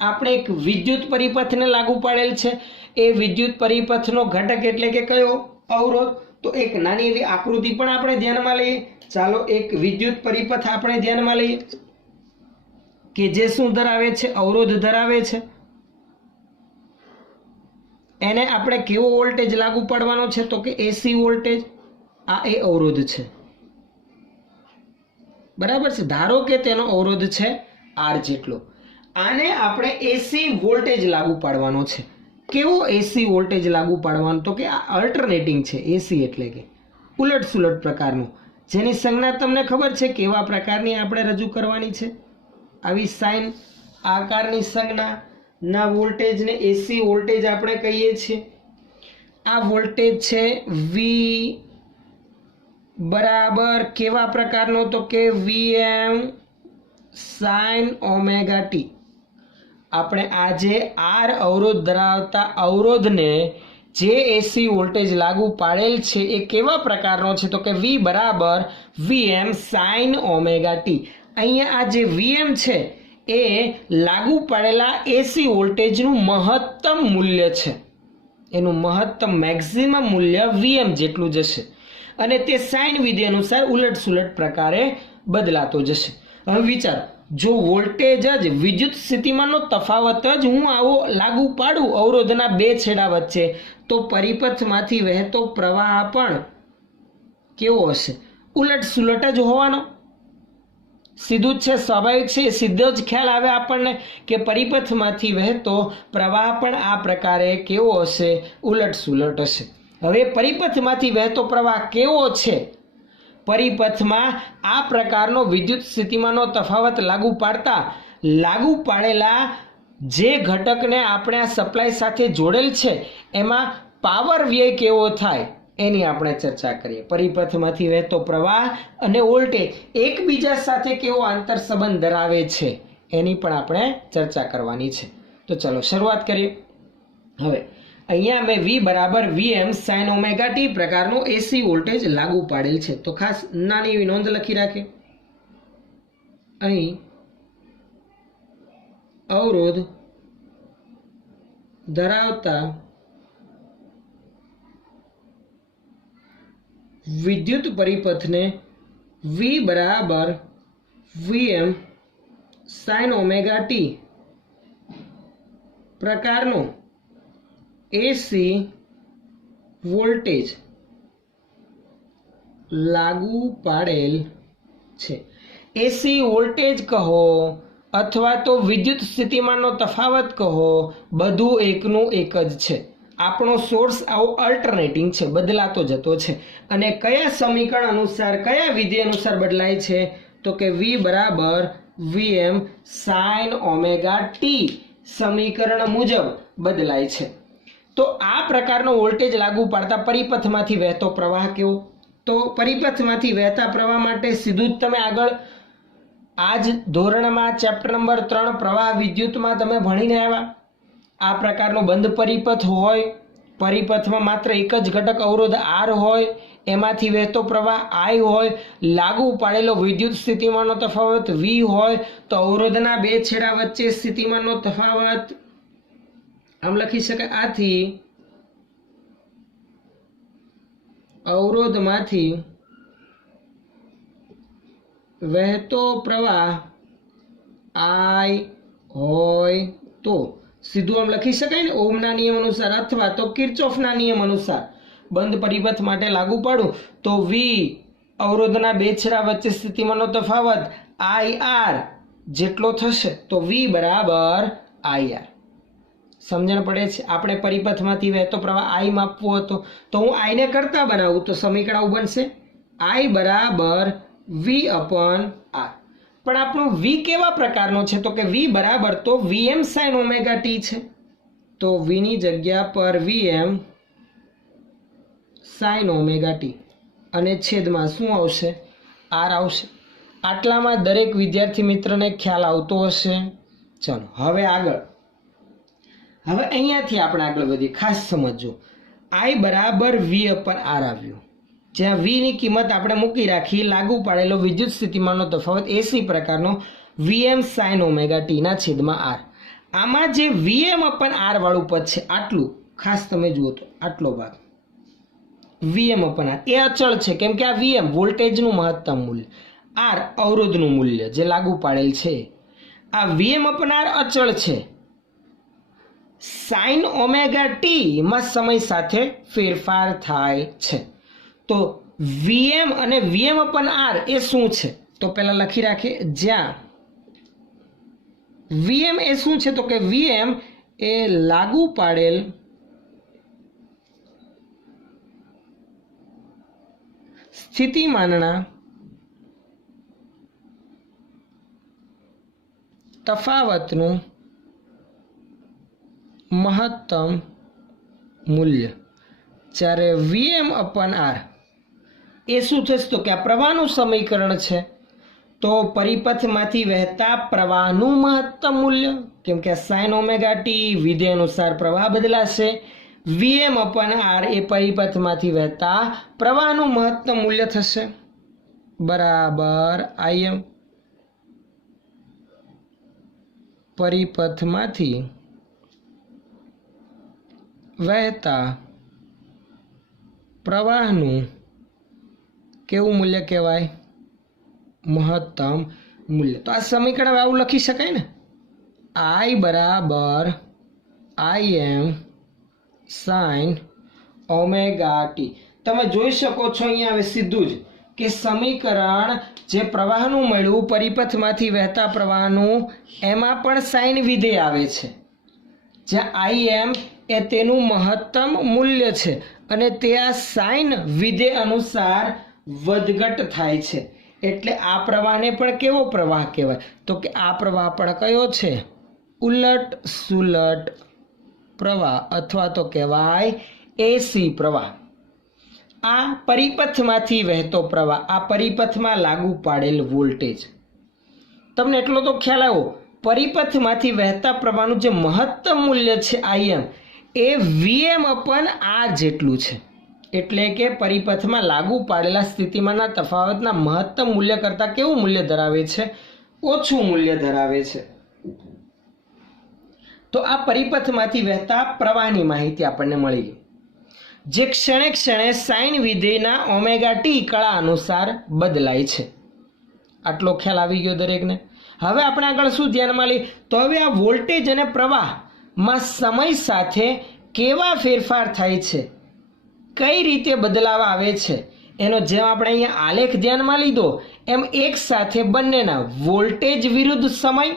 આપણે એક વિદ્યુત પરિપથને લાગુ પાડેલ છે. એ વિદ્યુત પરિપથનો ઘટક એટલે કે કયો? અવરોધ. તો એક નાની એવી આકૃતિ પણ આપણે ધ્યાનમાં લઈએ. ચાલો એક વિદ્યુત પરિપથ આપણે ધ્યાનમાં લઈએ કે જે શું ધરાવે છે? અવરોધ ધરાવે છે. એને આપણે કેવો વોલ્ટેજ લાગુ પાડવાનો છે? તો કે એસી વોલ્ટેજ. આ એ અવરોધ છે, બરાબર છે. ધારો કે તેનો અવરોધ છે R જેટલો. આને આપણે એસી વોલ્ટેજ લાગુ પાડવાનો છે. કેવો એસી વોલ્ટેજ લાગુ પાડવાનો? તો કે આ અલ્ટરનેટિંગ છે. એસી એટલે કે ઉલટ સુલટ પ્રકારનું, જેની સંજ્ઞા તમને ખબર છે કેવા પ્રકારની આપણે રજૂ કરવાની છે. આવી સાઇન આકારની સંજ્ઞા ના વોલ્ટેજને એસી વોલ્ટેજ આપણે કહીએ છીએ. આ વોલ્ટેજ છે V બરાબર કેવા પ્રકારનો? તો કે Vm સાઇન ઓમેગા ટી. આપણે આજે R અવરોધ ધરાવતા અવરોધને જે એસી વોલ્ટેજ લાગુ પાડેલ છે એ કેવા પ્રકારનો છે? તો કે V બરાબર Vm સાઇન ઓમેગા ટી. અહીંયા આ જે Vm છે એ લાગુ પાડેલા એસી વોલ્ટેજનું મહત્તમ મૂલ્ય છે. એનું મહત્તમ મેક્સિમમ મૂલ્ય Vm જેટલું જશે અને તે સાઇન વિધિ અનુસાર ઉલટ સુલટ પ્રકારે બદલાતો જશે. હવે વિચારો, જો વોલ્ટેજ જ વિદ્યુત સ્થિતિમાનનો તફાવત જ હું આવો લાગુ પાડું અવરોધના 2 છેડા વચ્ચે, તો પરિપથમાંથી વહેતો પ્રવાહ પણ કેવો હશે? ઉલટ સુલટ જ હોવાનો. સીધું જ છે, સ્વાભાવિક છે. એ સીધો જ ખ્યાલ આવે આપણને કે પરિપથમાંથી વહેતો પ્રવાહ પણ આ પ્રકારે કેવો હશે? ઉલટ સુલટ હશે. હવે પરિપથમાંથી વહેતો પ્રવાહ કેવો છે? પરિપથમાં આ પ્રકારનો વિદ્યુત સ્થિતિમાનનો તફાવત લાગુ પાડેલા જે ઘટકને આપણે આ સપ્લાય સાથે જોડેલ છે એમાં પાવર વ્યય કેવો થાય એની આપણે ચર્ચા કરીએ. પરિપથમાંથી વહેતો પ્રવાહ અને વોલ્ટેજ એકબીજા સાથે કેવો આંતર સંબંધ ધરાવે છે એની પણ આપણે ચર્ચા કરવાની છે. તો ચલો શરૂઆત કરીએ. હવે અહીંયા મેં V બરાબર VM sin ઓમેગા t પ્રકારનો એસી વોલ્ટેજ લાગુ પાડેલ છે. તો ખાસ નાની એવી નોંધ લખી રાખે. અહીં અવરોધ ધરાવતા વિદ્યુત પરિપથને V બરાબર VM sin ઓમેગા t પ્રકારનો એસી વોલ્ટેજ લાગુ પાડેલ છે. એસી વોલ્ટેજ કહો અથવા તો વિદ્યુત સ્થિતિમાનનો તફાવત કહો, બધું એકનું એક જ છે. આપણો સોર્સ આવો અલ્ટરનેટિંગ છે, બદલાતો જતો છે. અને કયા સમીકરણ અનુસાર, કયા વિધેય અનુસાર બદલાય છે? તો કે V બરાબર VM sin ઓમેગા t સમીકરણ મુજબ બદલાય છે. તો આ પ્રકારનો વોલ્ટેજ લાગુ પાડતા પરિપથમાંથી વહેતો પ્રવાહ કેવો? તો પરિપથમાંથી વહેતા પ્રવાહ માટે સીધું જ તમે આગળ આ જ ધોરણમાં ચેપ્ટર નંબર 3 પ્રવાહ વિદ્યુતમાં તમે ભણીને આવ્યા. આ પ્રકારનો બંધ પરિપથ હોય, પરિપથમાં માત્ર એક જ ઘટક અવરોધ R હોય, એમાંથી વહેતો પ્રવાહ I હોય, લાગુ પાડેલો વિદ્યુત સ્થિતિમાનનો તફાવત V હોય, તો અવરોધના બે છેડા વચ્ચે સ્થિતિમાનનો તફાવત આમ લખી શકાય. આથી અવરોધમાંથી વહેતો પ્રવાહ I હોય તો સીધું આમ લખી શકાય ને, ઓહમના નિયમ અનુસાર અથવા તો કિર્ચોફના નિયમ અનુસાર બંધ પરિપથ માટે લાગુ પાડું તો V અવરોધના બે છેડા વચ્ચે સ્થિતિમાનનો તફાવત IR જેટલો થશે. તો V બરાબર IR. સમજણ પડે છે? આપણે પરિપથમાંથી વહેતો પ્રવાહ I માપવો હતો તો હું I ને કરતા બનાવું તો સમીકરણ આવું બનશે, I બરાબર V અપોન R. પણ આપણો V કેવા પ્રકારનો છે? તો કે V બરાબર તો VM sin ઓમેગા t છે. તો V ની જગ્યા પર VM sin ઓમેગા t અને છેદમાં શું આવશે? R આવશે. આટલામાં દરેક વિદ્યાર્થી મિત્રને ખ્યાલ આવતો હશે. ચલો હવે આગળ. હવે અહીંયાથી આપણે આગળ વધીએ. ખાસ સમજો, I બરાબર V અપન R આવ્યું, જ્યાં V ની કિંમત આપણે મૂકી રાખી લાગુ પાડેલો વિદ્યુત સ્થિતિમાનનો તફાવત એસી પ્રકારનો VM sin ઓમેગા t ના છેદમાં R. આમાં જે VM અપન R વાળું પદ છે આટલું ખાસ તમે જુઓ તો આટલો ભાગ VM અપન R એ અચળ છે, કેમ કે આ VM વોલ્ટેજનું મહત્તમ મૂલ્ય, R અવરોધનું મૂલ્ય જે લાગુ પાડેલ છે. આ VM અપન R અચળ છે. સાઇન ઓમેગા ટી માં સમય સાથે ફેરફાર થાય છે. તો VM અને VM અપન R એ શું છે? તો પહેલા લખી રાખીએ. જ્યાં VM એ શું છે? તો કે VM એ લાગુ પાડેલ સ્થિતિમાનના તફાવતનું મહત્તમ મૂલ્ય. જ્યારે VM અપન R એ શું થશે? તો કે આ પ્રવાહનું સમીકરણ છે. તો પરિપથમાંથી વહેતા પ્રવાહનું મહત્તમ મૂલ્ય, કેમ કે સાઇન ઓમેગા ટી વિધેય અનુસાર પ્રવાહ બદલાશે. VM અપન R એ પરિપથમાંથી વહેતા પ્રવાહનું મહત્તમ મૂલ્ય થશે બરાબર IM. પરિપથમાંથી વહેતા પ્રવાહનું કેવું મૂલ્ય કહેવાય? મહત્તમ મૂલ્ય. તો આ સમીકરણ આવું લખી શકાય ને, I બરાબર IM sin ઓમેગા ટી. તમે જોઈ શકો છો અહીંયા હવે સીધું જ કે સમીકરણ જે પ્રવાહનું મળ્યું પરિપથમાંથી વહેતા પ્રવાહનું, એમાં પણ સાઇન વિધેય આવે છે, જ્યાં Im એ તેનું મહત્તમ મૂલ્ય છે અને તે આ સાઇન વિધેય અનુસાર વધઘટ થાય છે. એટલે આ પ્રવાહને પણ કેવો પ્રવાહ કહેવાય? તો કે આ પ્રવાહ પણ કયો છે? ઉલટ સુલટ પ્રવાહ અથવા તો કહેવાય એસી પ્રવાહ. આ પરિપથમાંથી વહેતો પ્રવાહ, આ પરિપથમાં લાગુ પાડેલ વોલ્ટેજ. તમને એટલો તો ખ્યાલ આવ્યો, પરિપથમાંથી વહેતા પ્રવાહનું જે મહત્તમ મૂલ્ય છે Im એ Vm અપન R જેટલું છે. એટલે કે પરિપથમાં લાગુ પાડેલા સ્થિતિમાનના તફાવતના મહત્તમ મૂલ્ય કરતાં કેવું મૂલ્ય ધરાવે છે? ઓછું મૂલ્ય ધરાવે છે. તો આ પરિપથમાંથી વહેતા પ્રવાહની માહિતી આપણને મળી ગઈ, જે ક્ષણે ક્ષણે સાઇન વિધેયના ઓમેગા ટી કળા અનુસાર બદલાય છે. આટલો ખ્યાલ આવી ગયો દરેકને? હવે આપણે આગળ શું ધ્યાનમાં લઈએ? તો હવે આ વોલ્ટેજ અને પ્રવાહમાં સમય સાથે કેવા ફેરફાર થાય છે, કઈ રીતે બદલાવ આવે છે, એનો જેમ આપણે અહીંયા આલેખ ધ્યાનમાં લીધો એમ એક સાથે બંનેના વોલ્ટેજ વિરુદ્ધ સમય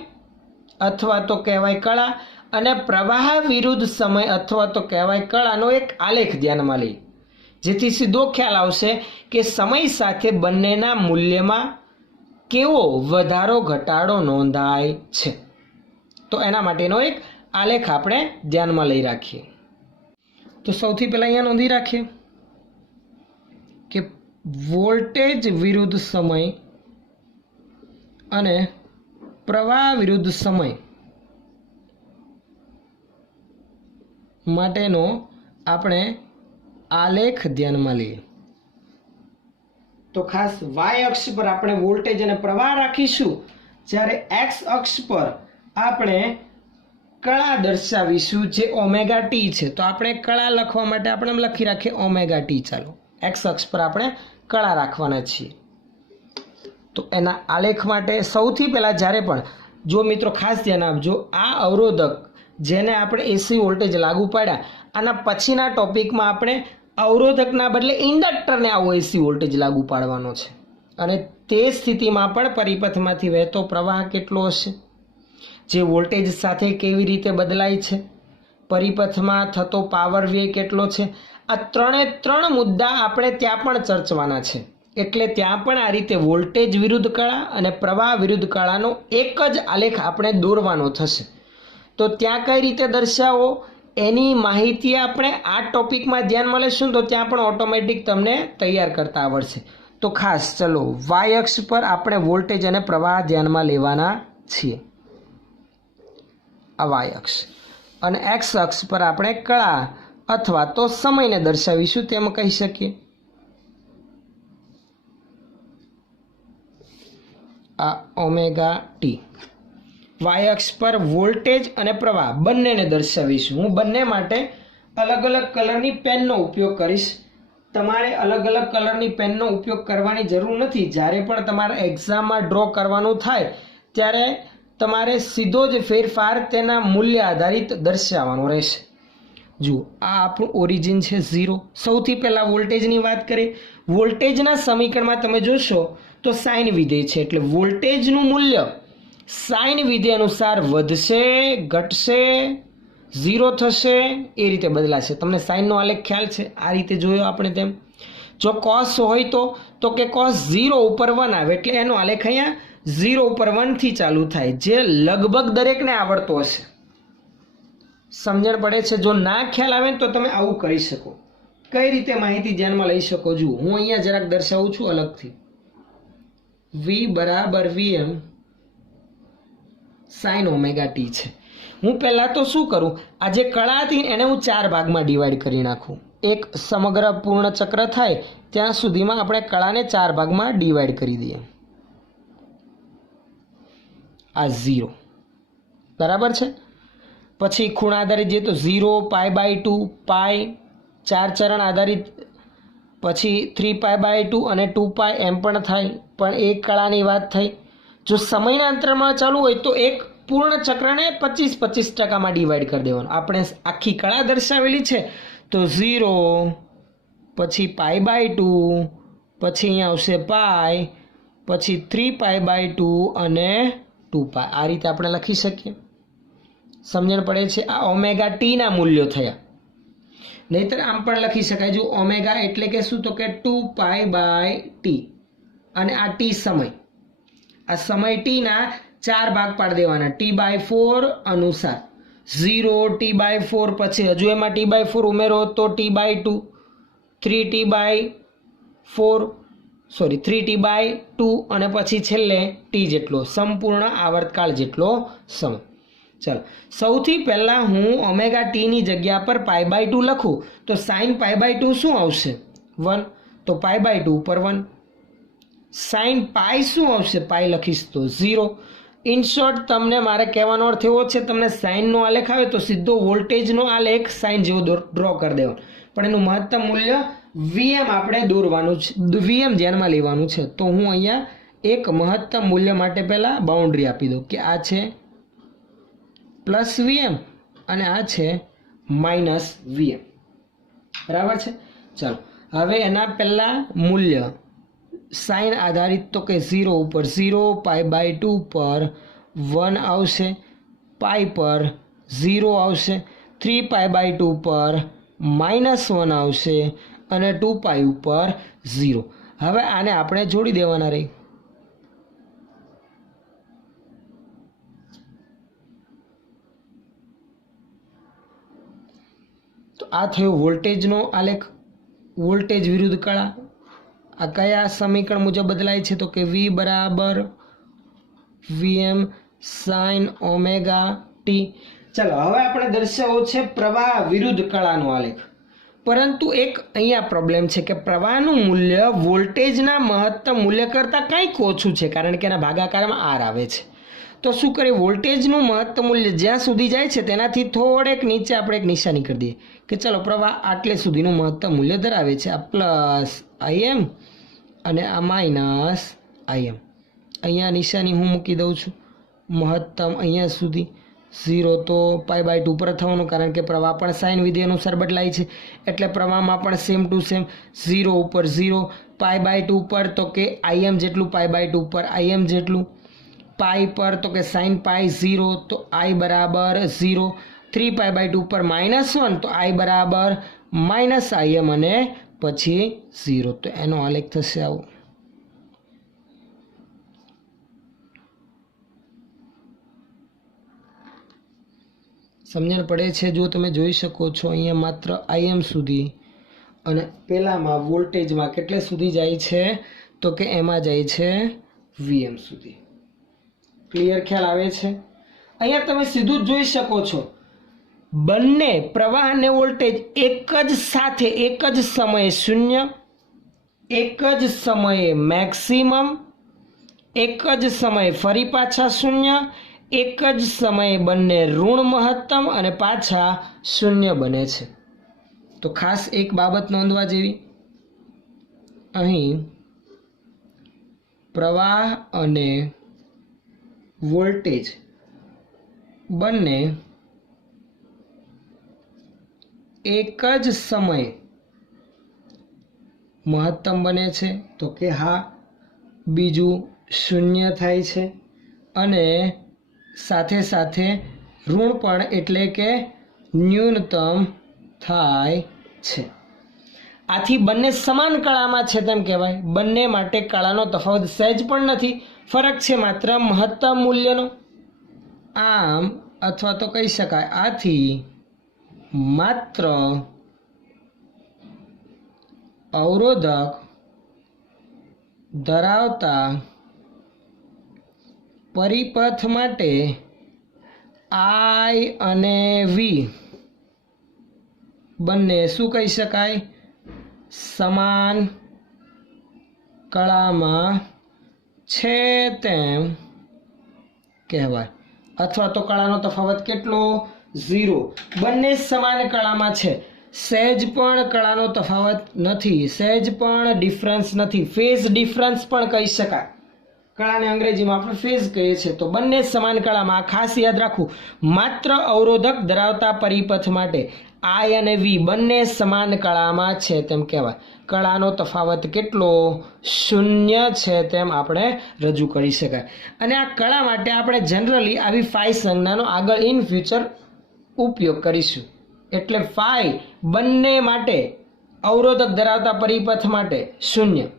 અથવા તો કહેવાય કળા અને પ્રવાહ વિરુદ્ધ સમય અથવા તો કહેવાય કળાનો એક આલેખ ધ્યાનમાં લઈએ, જેથી સીધો ખ્યાલ આવશે કે સમય સાથે બંનેના મૂલ્યમાં કેવો વધારો ઘટાડો નોંધાય છે. તો એના માટેનો એક આલેખ આપણે ધ્યાનમાં લઈ રાખીએ. તો સૌથી પહેલાં અહીંયા નોંધી રાખીએ કે વોલ્ટેજ વિરુદ્ધ સમય અને પ્રવાહ વિરુદ્ધ સમય માટેનો આપણે આલેખ ધ્યાનમાં લઈએ. તો ખાસ વાય અક્ષ પર આપણે વોલ્ટેજ અને પ્રવાહ રાખીશું, જ્યારે એક્સ અક્ષ પર આપણે કળા દર્શાવીશું જે ઓમેગા ટી છે. તો આપણે કળા લખવા માટે આપણે લખી રાખીએ ઓમેગા ટી. ચાલો, એક્સ અક્ષ પર આપણે કળા રાખવાના છીએ. તો એના આલેખ માટે સૌથી પહેલાં જ્યારે પણ, જો મિત્રો ખાસ ધ્યાન આપજો, આ અવરોધક જેને આપણે એસી વોલ્ટેજ લાગુ પાડ્યા, આના પછીના ટોપિકમાં આપણે અવરોધકના બદલે ઇન્ડક્ટરને આવો એસી વોલ્ટેજ લાગુ પાડવાનો છે. અને તે સ્થિતિમાં પણ પરિપથમાંથી વહેતો પ્રવાહ કેટલો હશે, જે વોલ્ટેજ સાથે કેવી રીતે બદલાય છે, પરિપથમાં થતો પાવર વ્યય કેટલો છે, આ ત્રણ મુદ્દા આપણે ત્યાં પણ ચર્ચવાના છે. એટલે ત્યાં પણ આ રીતે વોલ્ટેજ વિરુદ્ધ કળા અને પ્રવાહ વિરુદ્ધ કળાનો એક જ આલેખ આપણે દોરવાનો થશે. તો ત્યાં કઈ રીતે દર્શાવો એની માહિતી આપણે આ ટોપિકમાં ધ્યાનમાં લેશું, તો ત્યાં પણ ઓટોમેટિક તમને તૈયાર કરતા આવડશે. તો ખાસ ચલો, વાય અક્ષ પર આપણે વોલ્ટેજ અને પ્રવાહ ધ્યાનમાં લેવાના છીએ, આ વાય અક્ષ, અને એક્સ અક્ષ પર આપણે કળા અથવા તો સમયને દર્શાવીશું, તેમ કહી શકીએ. આ ઓમેગા ટી. વાય અક્ષ પર વોલ્ટેજ અને પ્રવાહ બંનેને દર્શાવીશું. હું બંને માટે અલગ અલગ કલરની પેનનો ઉપયોગ કરીશ. તમારે અલગ અલગ કલરની પેનનો ઉપયોગ કરવાની જરૂર નથી. જ્યારે પણ તમારે એક્ઝામમાં ડ્રો કરવાનું થાય ત્યારે તમારે સીધો જ ફેરફાર તેના મૂલ્ય આધારિત દર્શાવવાનો રહેશે. જુઓ, આ આપણું ઓરિજિન છે 0. સૌથી પહેલાં વોલ્ટેજની વાત કરીએ. વોલ્ટેજના સમીકરણમાં તમે જોશો તો સાઇન વિધેય છે, એટલે વોલ્ટેજનું મૂલ્ય સાઇન વિધેય અનુસાર વધશે, ઘટશે, 0 થશે, એ રીતે બદલાશે. તમને સાઇનનો આલેખ ખ્યાલ છે, આ રીતે જોયો આપણે તેમ. જો કોસ હોય તો કે કોસ 0 ઉપર 1 આવે, એટલે એનો આલેખ અહીંયા 0 ઉપર 1 થી ચાલુ થાય, જે લગભગ દરેકને આવડતો હશે. સમજણ પડે છે? જો ના ખ્યાલ આવે તો તમે આવું કરી શકો. કઈ રીતે માહિતી ધ્યાનમાં લઈ શકો? જુઓ, હું અહીંયા જરાક દર્શાવું છું અલગથી. V બરાબર Vm સાઇન ઓમેગા ટી છે. હું પહેલાં તો શું કરું, આ જે કળા હતી એને હું 4 ભાગમાં ડિવાઈડ કરી નાખું. એક સમગ્ર પૂર્ણ ચક્ર થાય ત્યાં સુધીમાં આપણે કળાને 4 ભાગમાં ડિવાઈડ કરી દઈએ. આ 0 બરાબર છે. પછી ખૂણા આધારિત જે તો 0, π/2, π, 4 ચરણ આધારિત, પછી 3π/2 અને 2π એમ પણ થાય. પણ એક કળાની વાત થઈ. જો સમયના અંતરમાં ચાલુ હોય તો એક પૂર્ણ ચક્રને 25-25% ડિવાઈડ કરી દેવાનું. આપણે આખી કળા દર્શાવેલી છે તો 0, પછી π/2, પછી અહીંયા આવશે પાઈ, પછી 3π/2 અને 2π. આ રીતે આપણે લખી શકીએ. સમજણ પડે છે? આ ઓમેગા ટીના મૂલ્યો થયા. નહીતર આમ પણ લખી શકાય. જો ઓમેગા એટલે કે શું? તો કે 2π/t અને આ ટી સમય. આ સમય ટીના 4 ભાગ પાડી દેવાના t/4 અનુસાર. 0 t/4, પછી હજુ એમાં t/4 ઉમેરો તો t/2, 3t/2 અને પછી છેલ્લે ટી જેટલો, સંપૂર્ણ આવર્તકાળ જેટલો સમય. ચાલો, સૌથી પહેલાં હું ઓમેગા ટીની જગ્યા પર π/2 લખું તો sin π/2 શું આવશે? 1. તો π/2 ઉપર 1. sin પાઈ શું આવશે? પાઈ લખીશ તો 0. ઇન શોર્ટ, તમને મારે કહેવાનો અર્થ એવો છે, તમને સાઇનનો આલેખ આવે તો સીધો વોલ્ટેજનો આલેખ સાઇન જેવો ડ્રો કરી દેવાનો, પણ એનું મહત્તમ મૂલ્ય Vm આપણે દોરવાનું છે, Vm ધ્યાનમાં લેવાનું છે. તો હું અહીંયા એક મહત્તમ મૂલ્ય માટે પહેલાં બાઉન્ડ્રી આપી દઉં કે આ છે +Vm અને આ છે -Vm. બરાબર છે? ચાલો, હવે એના પહેલાં મૂલ્ય સાઇન આધારિત તો કે 0 ઉપર 0, π/2 પર 1 આવશે, પાઈ પર 0 આવશે, 3π/2 પર -1 આવશે અને 2π ઉપર 0. હવે આને આપણે જોડી દેવાના રહી. તો આ થયો વોલ્ટેજનો આલેખ, વોલ્ટેજ વિરુદ્ધ કળા. આ કયા સમીકરણ મુજબ બદલાય છે? તો કે V બરાબર Vm sin ઓમેગા ટી. ચાલો, હવે આપણે દર્શાવવો છે પ્રવાહ વિરુદ્ધ કળાનો આલેખ. પરંતુ એક અહીંયા પ્રોબ્લેમ છે કે પ્રવાહનું મૂલ્ય વોલ્ટેજના મહત્તમ મૂલ્ય કરતાં કંઈક ઓછું છે, કારણ કે એના ભાગાકારમાં R આવે છે. તો શું કરીએ? વોલ્ટેજનું મહત્તમ મૂલ્ય જ્યાં સુધી જાય છે તેનાથી થોડેક નીચે આપણે એક નિશાની કરી દઈએ કે ચલો પ્રવાહ આટલે સુધીનું મહત્તમ મૂલ્ય ધરાવે છે. આ Im અને આ -Im. અહીંયા નિશાની હું મૂકી દઉં છું. મહત્તમ અહીંયા સુધી 0 તો π/2 પર થવાનું, કારણ કે પ્રવાહ પણ સાઇન વિધિ અનુસાર બદલાય છે, એટલે પ્રવાહમાં પણ સેમ ટુ સેમ 0 ઉપર 0, π/2 પર તો કે Im જેટલું, π/2 પર Im જેટલું, પાઈ પર તો કે sin પાઈ 0 તો I બરાબર 0, 3π/2 પર -1 તો I બરાબર -Im અને પછી 0. તો એનો આલેખ થશે આવો. સમજણ પડે છે? જો તમે જોઈ શકો છો અહીંયા માત્ર Im સુધી અને પહેલામાં વોલ્ટેજમાં કેટલે સુધી જાય છે? તો કે એમાં જાય છે Vm સુધી. ક્લિયર ખ્યાલ આવે છે? અહીંયા તમે સીધું જ જોઈ શકો છો, બંને પ્રવાહ અને વોલ્ટેજ એક જ સાથે એક જ સમયે 0, એક જ સમયે મેક્સિમમ, એક જ સમયે ફરી પાછા 0, એક જ સમયે બંને ઋણ મહત્તમ અને પાછા 0 બને છે. તો ખાસ એક બાબત નોંધવા જેવી, અહીં પ્રવાહ અને વોલ્ટેજ બંને એક જ સમયે મહત્તમ બને છે? તો કે હા. બીજું 0 થાય છે અને સાથે સાથે ઋણ પણ, એટલે કે ન્યૂનતમ થાય છે. આથી બંને સમાન કળામાં છે તેમ કહેવાય. બંને માટે કળાનો તફાવત સહેજ પણ નથી, ફરક છે માત્ર મહત્તમ મૂલ્યનો. આમ અથવા તો કહી શકાય આથી માત્ર અવરોધક ધરાવતા પરિપથ માટે I અને V બંને શું કહી શકાય? સમાન કળામાં છે તેમ કહેવાય. અથવા તો કળાનો તફાવત કેટલો? 0. બંને સમાન કળામાં છે, સહેજ પણ કળાનો તફાવત નથી, સહેજ પણ ડિફરન્સ નથી. ફેઝ ડિફરન્સ પણ કહી શકાય. કળાને અંગ્રેજીમાં આપણે ફેઝ કહીએ છીએ. તો બંને સમાન કળામાં. ખાસ યાદ રાખવું, માત્ર અવરોધક ધરાવતા પરિપથ માટે I અને V બંને સમાન કળામાં છે તેમ કહેવાય. કળાનો તફાવત કેટલો? 0 છે તેમ આપણે રજૂ કરી શકાય. અને આ કળા માટે આપણે જનરલી આવી phi સંજ્ઞાનો આગળ ઇન ફ્યુચર ઉપયોગ કરીશું. એટલે phi બંને માટે અવરોધક ધરાવતા પરિપથ માટે 0.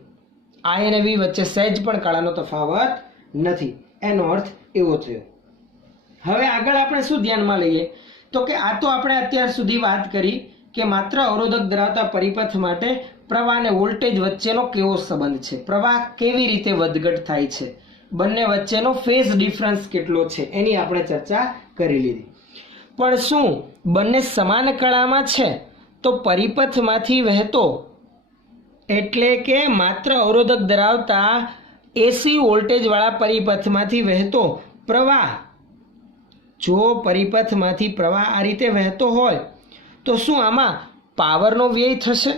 I અને V વચ્ચે સહેજ પણ કળાનો તફાવત નથી. એનો અર્થ એવો થયો. હવે આગળ આપણે શું ધ્યાનમાં લઈએ તો કે આ તો આપણે અત્યાર સુધી વાત કરી કે માત્ર અવરોધક ધરાવતા પરિપથ માટે પ્રવાહ અને વોલ્ટેજ વચ્ચેનો કેવો સંબંધ છે, પ્રવાહ કેવી રીતે વધઘટ થાય છે, બંને વચ્ચેનો ફેઝ ડિફરન્સ કેટલો છે, એની આપણે ચર્ચા કરી લીધી. પણ શું બંને સમાન કળામાં છે તો પરિપથમાંથી વહેતો એટલે કે માત્ર અવરોધક ધરાવતા એસી વોલ્ટેજ વાળા પરિપથમાંથી વહેતો પ્રવાહ, જો પરિપથમાંથી પ્રવાહ આ રીતે વહેતો હોય તો શું આમાં પાવરનો વ્યય થશે?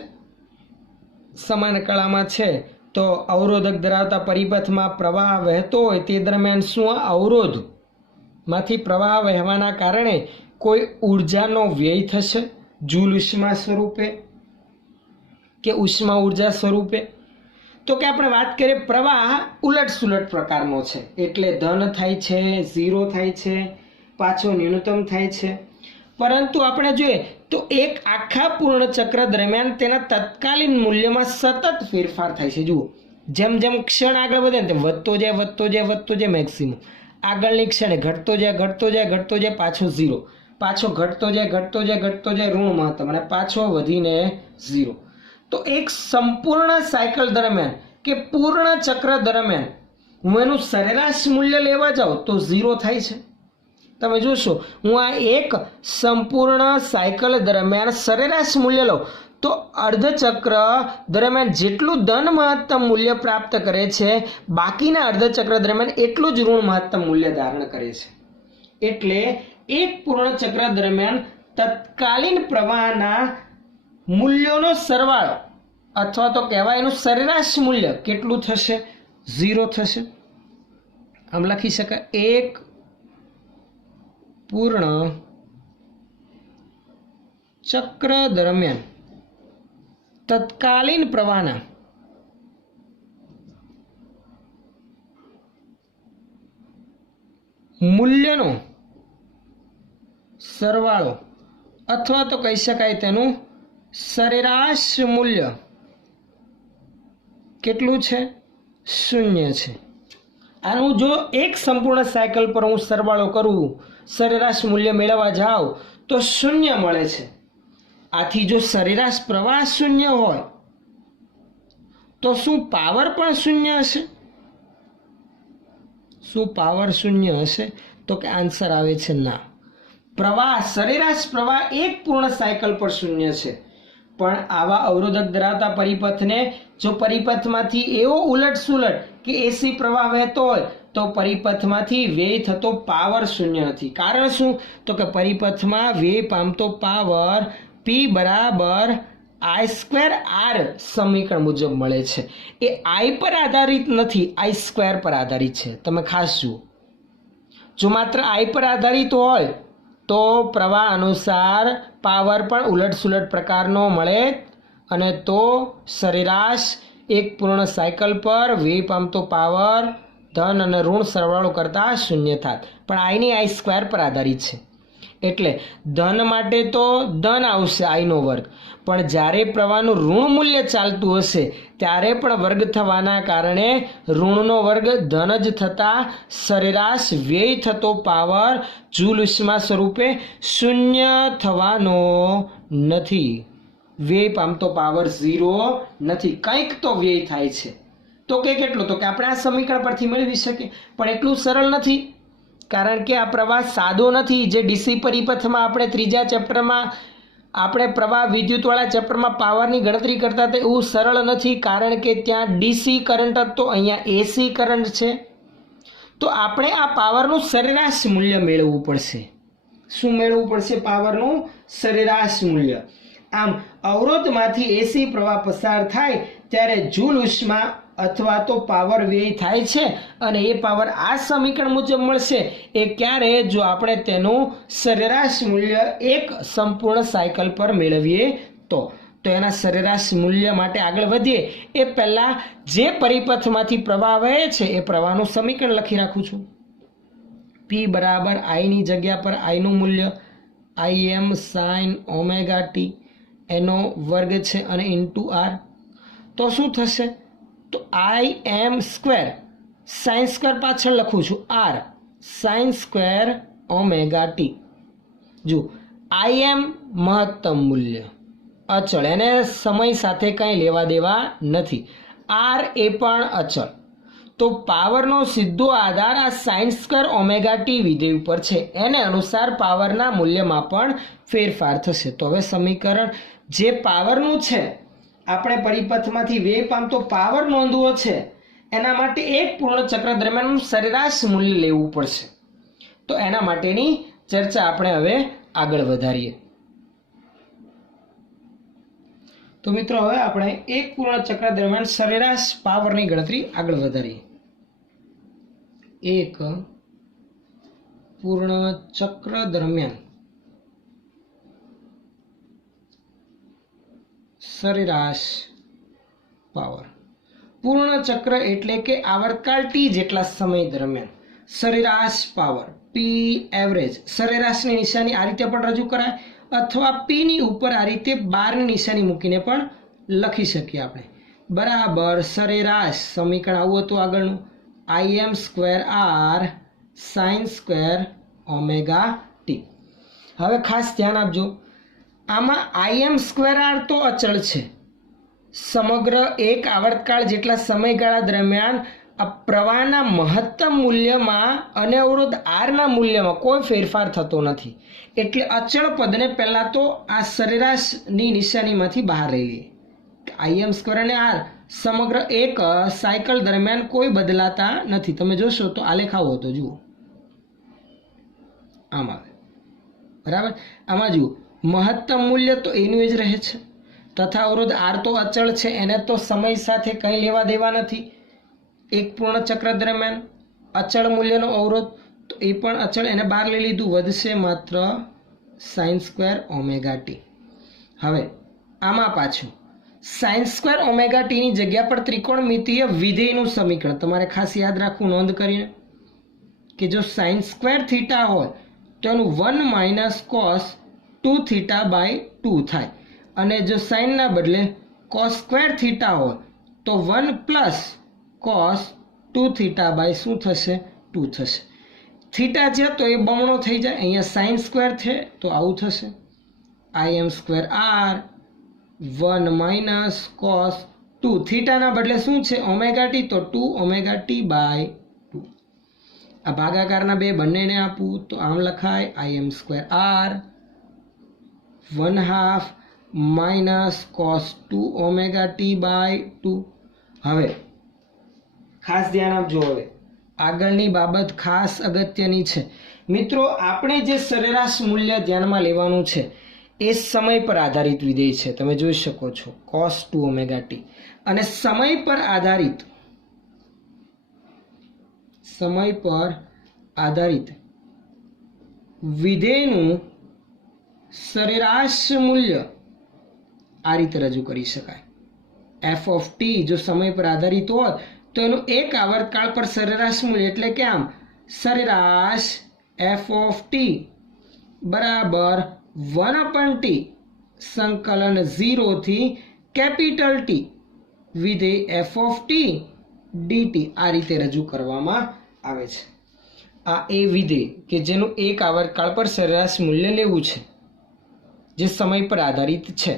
સમાન કળામાં છે તો અવરોધક ધરાવતા પરિપથમાં પ્રવાહ વહેતો હોય તે દરમિયાન શું આ અવરોધમાંથી પ્રવાહ વહેવાના કારણે કોઈ ઉર્જાનો વ્યય થશે, જૂલ ઉષ્મા સ્વરૂપે કે ઉષ્મા ઉર્જા સ્વરૂપે? તો કે આપણે વાત કરીએ પ્રવાહ ઉલટ સુલટ પ્રકારનો છે, એટલે ધન થાય છે, 0 થાય છે, પાછો ન્યૂનતમ થાય છે. પરંતુ આપણે જોઈએ તો એક આખા પૂર્ણ ચક્ર દરમિયાન તેના તત્કાલીન મૂલ્યમાં સતત ફેરફાર થાય છે. જુઓ, જેમ જેમ ક્ષણ આગળ વધે ને તેમ વધતો જાય મેક્સિમમ. આગળની ક્ષણે ઘટતો જાય, પાછો 0, પાછો ઘટતો જાય ઋણ મહત્તમ અને પાછો વધીને 0. તો એક સંપૂર્ણ સાયકલ દરમિયાન કે પૂર્ણ ચક્ર દરમિયાન હું એનું સરેરાશ મૂલ્ય લેવા જાઉં તો 0 થાય છે. તમે જોશો, હું આ એક સંપૂર્ણ સાયકલ દરમિયાન સરેરાશ મૂલ્ય લઉં તો અર્ધચક્ર દરમિયાન જેટલું ધન મહત્તમ મૂલ્ય પ્રાપ્ત કરે છે, બાકીના અર્ધચક્ર દરમિયાન એટલું જ ઋણ મહત્તમ મૂલ્ય ધારણ કરે છે. એટલે એક પૂર્ણ ચક્ર દરમિયાન તત્કાલીન પ્રવાહના મૂલ્યોનો સરવાળો અથવા તો કહેવાય એનું સરેરાશ મૂલ્ય કેટલું થશે? 0 થશે. આમ લખી શકાય, એક પૂર્ણ ચક્ર દરમિયાન તત્કાલીન પ્રવાહના મૂલ્યનો સરવાળો અથવા તો કહી શકાય તેનું સરેરાશ મૂલ્ય કેટલું છે? 0 છે. આનું જો એક સંપૂર્ણ સાયકલ પર હું સરવાળો કરું, સરેરાશ મૂલ્ય મેળવવા જાઉં તો 0 મળે છે. આથી જો સરેરાશ પ્રવાહ 0 હોય તો શું પાવર પણ 0 હશે? શું પાવર 0 હશે? તો કે આન્સર આવે છે ના. પ્રવાહ, સરેરાશ પ્રવાહ એક પૂર્ણ સાયકલ પર 0 છે. પણ આવા અવરોધક ધરાવતા પરિપથને જો પરિપથમાંથી એવો ઉલટ સુલટ કે એસી પ્રવાહ વહેતો હોય તો પરિપથમાંથી વ્યય થતો પાવર 0 નથી. કારણ શું? તો કે પરિપથમાં વ્યય પામતો પાવર P બરાબર I²R સમીકરણ મુજબ મળે છે. એ I પર આધારિત નથી, I² પર આધારિત છે. તમે ખાસ જુઓ, જો માત્ર I પર આધારિત હોય તો પ્રવાહ અનુસાર પાવર પણ ઉલટ સુલટ પ્રકારનો મળે અને તો સરેરાશ એક પૂર્ણ સાયકલ પર વ્યય પામતો પાવર ધન અને ઋણ સરવાળો કરતા 0 થાત. પણ આઈની I² પર આધારિત છે. એટલે ધન માટે તો ધન આવશે I નો વર્ગ, પણ જ્યારે પ્રવાહનું ઋણ મૂલ્ય ચાલતું હશે ત્યારે પણ વર્ગ થવાના કારણે ઋણનો વર્ગ ધન જ થતા સરેરાશ વ્યય થતો પાવર જૂલ ઉષ્મા સ્વરૂપે 0 થવાનો નથી. વ્યય પામતો પાવર 0 નથી, કંઈક તો વ્યય થાય છે. તો કે કેટલો? તો કે આપણે આ સમીકરણ પરથી મેળવી શકીએ, પણ એટલું સરળ નથી. કારણ કે આ પ્રવાહ સાદો નથી. જે ડીસી પરિપથમાં આપણે ત્રીજા ચેપ્ટરમાં આપણે પ્રવાહ વિદ્યુતવાળા ચેપ્ટરમાં પાવરની ગણતરી કરતા હતા એવું સરળ નથી. કારણ કે ત્યાં ડીસી કરંટ હતો, અહીંયા એસી કરંટ છે. તો આપણે આ પાવરનું સરેરાશ મૂલ્ય મેળવવું પડશે. શું મેળવવું પડશે? પાવરનું સરેરાશ મૂલ્ય. આમ અવરોધમાંથી એસી પ્રવાહ પસાર થાય ત્યારે જૂલ ઉષ્મા અથવા તો પાવર વ્યય થાય છે અને એ પાવર આ સમીકરણ મુજબ મળશે એ ક્યારે, જો આપણે તેનું સરેરાશ મૂલ્ય એક સંપૂર્ણ સાયકલ પર મેળવીએ તો એના સરેરાશ મૂલ્ય માટે આગળ વધીએ એ પહેલા જે પરિપથમાંથી પ્રવાહ વહે છે એ પ્રવાહનું સમીકરણ લખી રાખું છું. P બરાબર I ની જગ્યા પર I નું મૂલ્ય Im sin ઓમેગા ટી એનો વર્ગ છે અને ઇન્ટુ R. તો શું થશે? તો Im સ્ક્વેર સાઇન સ્ક્વેર પાછળ લખું છું R sine square omega T. જો Im મહત્તમ મૂલ્ય અચળ, એને સમય સાથે કંઈ લેવા દેવા નથી. R એ પણ અચળ. તો પાવરનો સીધો આધાર આ સાઇન સ્ક્વેર ઓમેગા ટી વિધેય ઉપર છે. એને અનુસાર પાવરના મૂલ્યમાં પણ ફેરફાર થશે. તો હવે સમીકરણ જે પાવરનું છે, આપણે પરિપથમાંથી વેગ પામતો પાવર નોંધવો છે, એના માટે એક પૂર્ણ ચક્ર દરમિયાન સરેરાશ મૂલ્ય લેવું પડશે. તો એના માટેની ચર્ચા આપણે હવે આગળ વધારીએ. તો મિત્રો હવે આપણે એક પૂર્ણ ચક્ર દરમિયાન સરેરાશ પાવરની ગણતરી આગળ વધારીએ. એક પૂર્ણ ચક્ર દરમિયાન સરેરાશ પાવર. પૂર્ણ ચક્ર એટલે કે આવર્તકાળ ટી જેટલા સમય દરમિયાન સરેરાશ પાવર પી એવરેજ. સરેરાશની નિશાની આ રીતે પણ રજૂ કરાય અથવા પી ની ઉપર આ રીતે 12 ની નિશાની મૂકીને પણ લખી શકીએ આપણે. બરાબર સરેરાશ સમીકરણ આવું હતું આગળનું Im square R sine square omega T. હવે ખાસ ધ્યાન આપજો, આમાં Im સ્ક્વેર R તો અચળ છે. સમગ્ર એક આવર્તકાળ જેટલા સમયગાળા દરમિયાન આ પ્રવાહના મહત્તમ મૂલ્યમાં અને અવરોધ R ના મૂલ્યમાં કોઈ ફેરફાર થતો નથી. એટલે અચળ પદને પહેલાં તો આ સરેરાશની નિશાનીમાંથી બહાર લઈ લઈએ. Im સ્ક્વેર અને R સમગ્ર એક સાયકલ દરમિયાન કોઈ બદલાતા નથી. તમે જોશો તો આલેખ આવો હતો, જુઓ આમ આવે. બરાબર, આમાં જુઓ મહત્તમ મૂલ્ય તો એનું જ રહે છે તથા અવરોધ R તો અચળ છે, એને તો સમય સાથે કંઈ લેવા દેવા નથી. એક પૂર્ણ ચક્ર દરમિયાન અચળ મૂલ્યનો અવરોધ તો એ પણ અચળ, એને બહાર લઈ લીધું, વધશે માત્ર સાઇન સ્ક્વેર ઓમેગા ટી. હવે આમાં પાછું સાઇન સ્ક્વેર ઓમેગા ટીની જગ્યા પર ત્રિકોણમિતીય વિધેયનું સમીકરણ તમારે ખાસ યાદ રાખવું, નોંધ કરીને કે જો સાઇન સ્ક્વેર થીટા હોય તો એનું 1 માઇનસ કોસ 2 થીટા બાય 2 થાય, અને જો સાઇનના બદલે કોસ સ્ક્વેર થીટા હોય તો 1 પ્લસ કોસ 2 થીટા બાય શું થશે? 2 થશે. થીટા છે તો એ બમણો થઈ જાય, અહીંયા સાઇન સ્ક્વેર છે તો આવું થશે Im square R 1 minus cos 2 થીટાના બદલે શું છે? ઓમેગા ટી, તો 2 ઓમેગા ટી બાય 2. આ ભાગાકારના બે બંનેને આપું તો આમ લખાય Im square R 1/2 minus cos 2 omega t by 2. હવે ખાસ ધ્યાન આપજો, હવે આગળની બાબત ખાસ અગત્યની છે મિત્રો. આપણે જે સરેરાશ મૂલ્ય ધ્યાનમાં લેવાનું છે એ સમય પર આધારિત વિધેય છે. તમે જોઈ શકો છો કોસ 2 ઓમેગા ટી. અને સમય પર આધારિત વિધેયનું સરેરાશ મૂલ્ય આ રીતે રજૂ કરી શકાય. f ઓફ ટી જો સમય પર આધારિત હોય તો એનું એક આવર્તકાળ પર સરેરાશ મૂલ્ય એટલે કે આમ સરેરાશ f ઓફ ટી બરાબર 1/t સંકલન 0 થી કેપિટલ ટી વિધેય f ઓફ ટી dt આ રીતે રજૂ કરવામાં આવે છે. આ એ વિધેય કે જેનું એક આવર્તકાળ પર સરેરાશ મૂલ્ય લેવું છે, જે સમય પર આધારિત છે.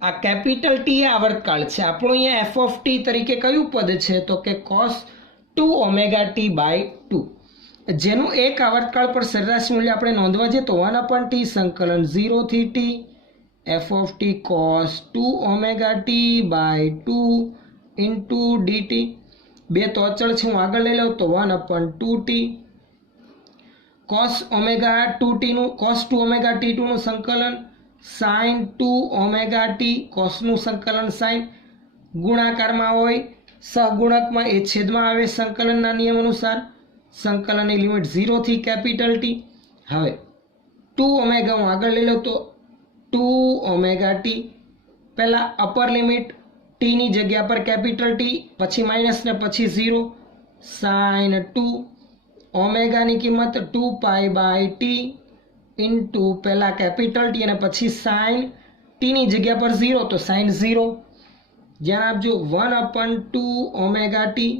આ કેપિટલ ટી એ આવર્તકાળ છે. આપણું અહીંયા f ઓફ ટી તરીકે કયું પદ છે? તો કે cos 2 ઓમેગા ટી બાય 2, જેનું એક આવર્તકાળ પર સરેરાશ મૂલ્ય આપણે નોંધવા જઈએ તો 1/t સંકલન 0 થી t f of t cos 2 omega t by 2 into dt. બે તો અચળ છે, હું આગળ લઈ લઉં તો 1/2t cos ઓમેગા 2t નું cos 2 ઓમેગા t2 નું સંકલન sin 2 ઓમેગા t cos નું સંકલન sin ગુણાકારમાં હોય સહગુણકમાં એ છેદમાં આવે સંકલનના નિયમ અનુસાર. સંકલનની લિમિટ 0 થી કેપિટલ ટી. હવે 2 ઓમેગા હું આગળ લઈ લઉં તો 2 ઓમેગા ટી, પહેલાં અપર લિમિટ ટીની જગ્યા પર કેપિટલ ટી, પછી માઇનસ ને પછી 0, સાઇન 2 ઓમેગાની કિંમત 2 પાઈ બાય ટી ઇન્ટુ પહેલાં કેપિટલ ટી અને પછી સાઇન ટીની જગ્યા પર 0 તો સાઇન 0. ધ્યાન આપજો 1/2 ઓમેગા ટી.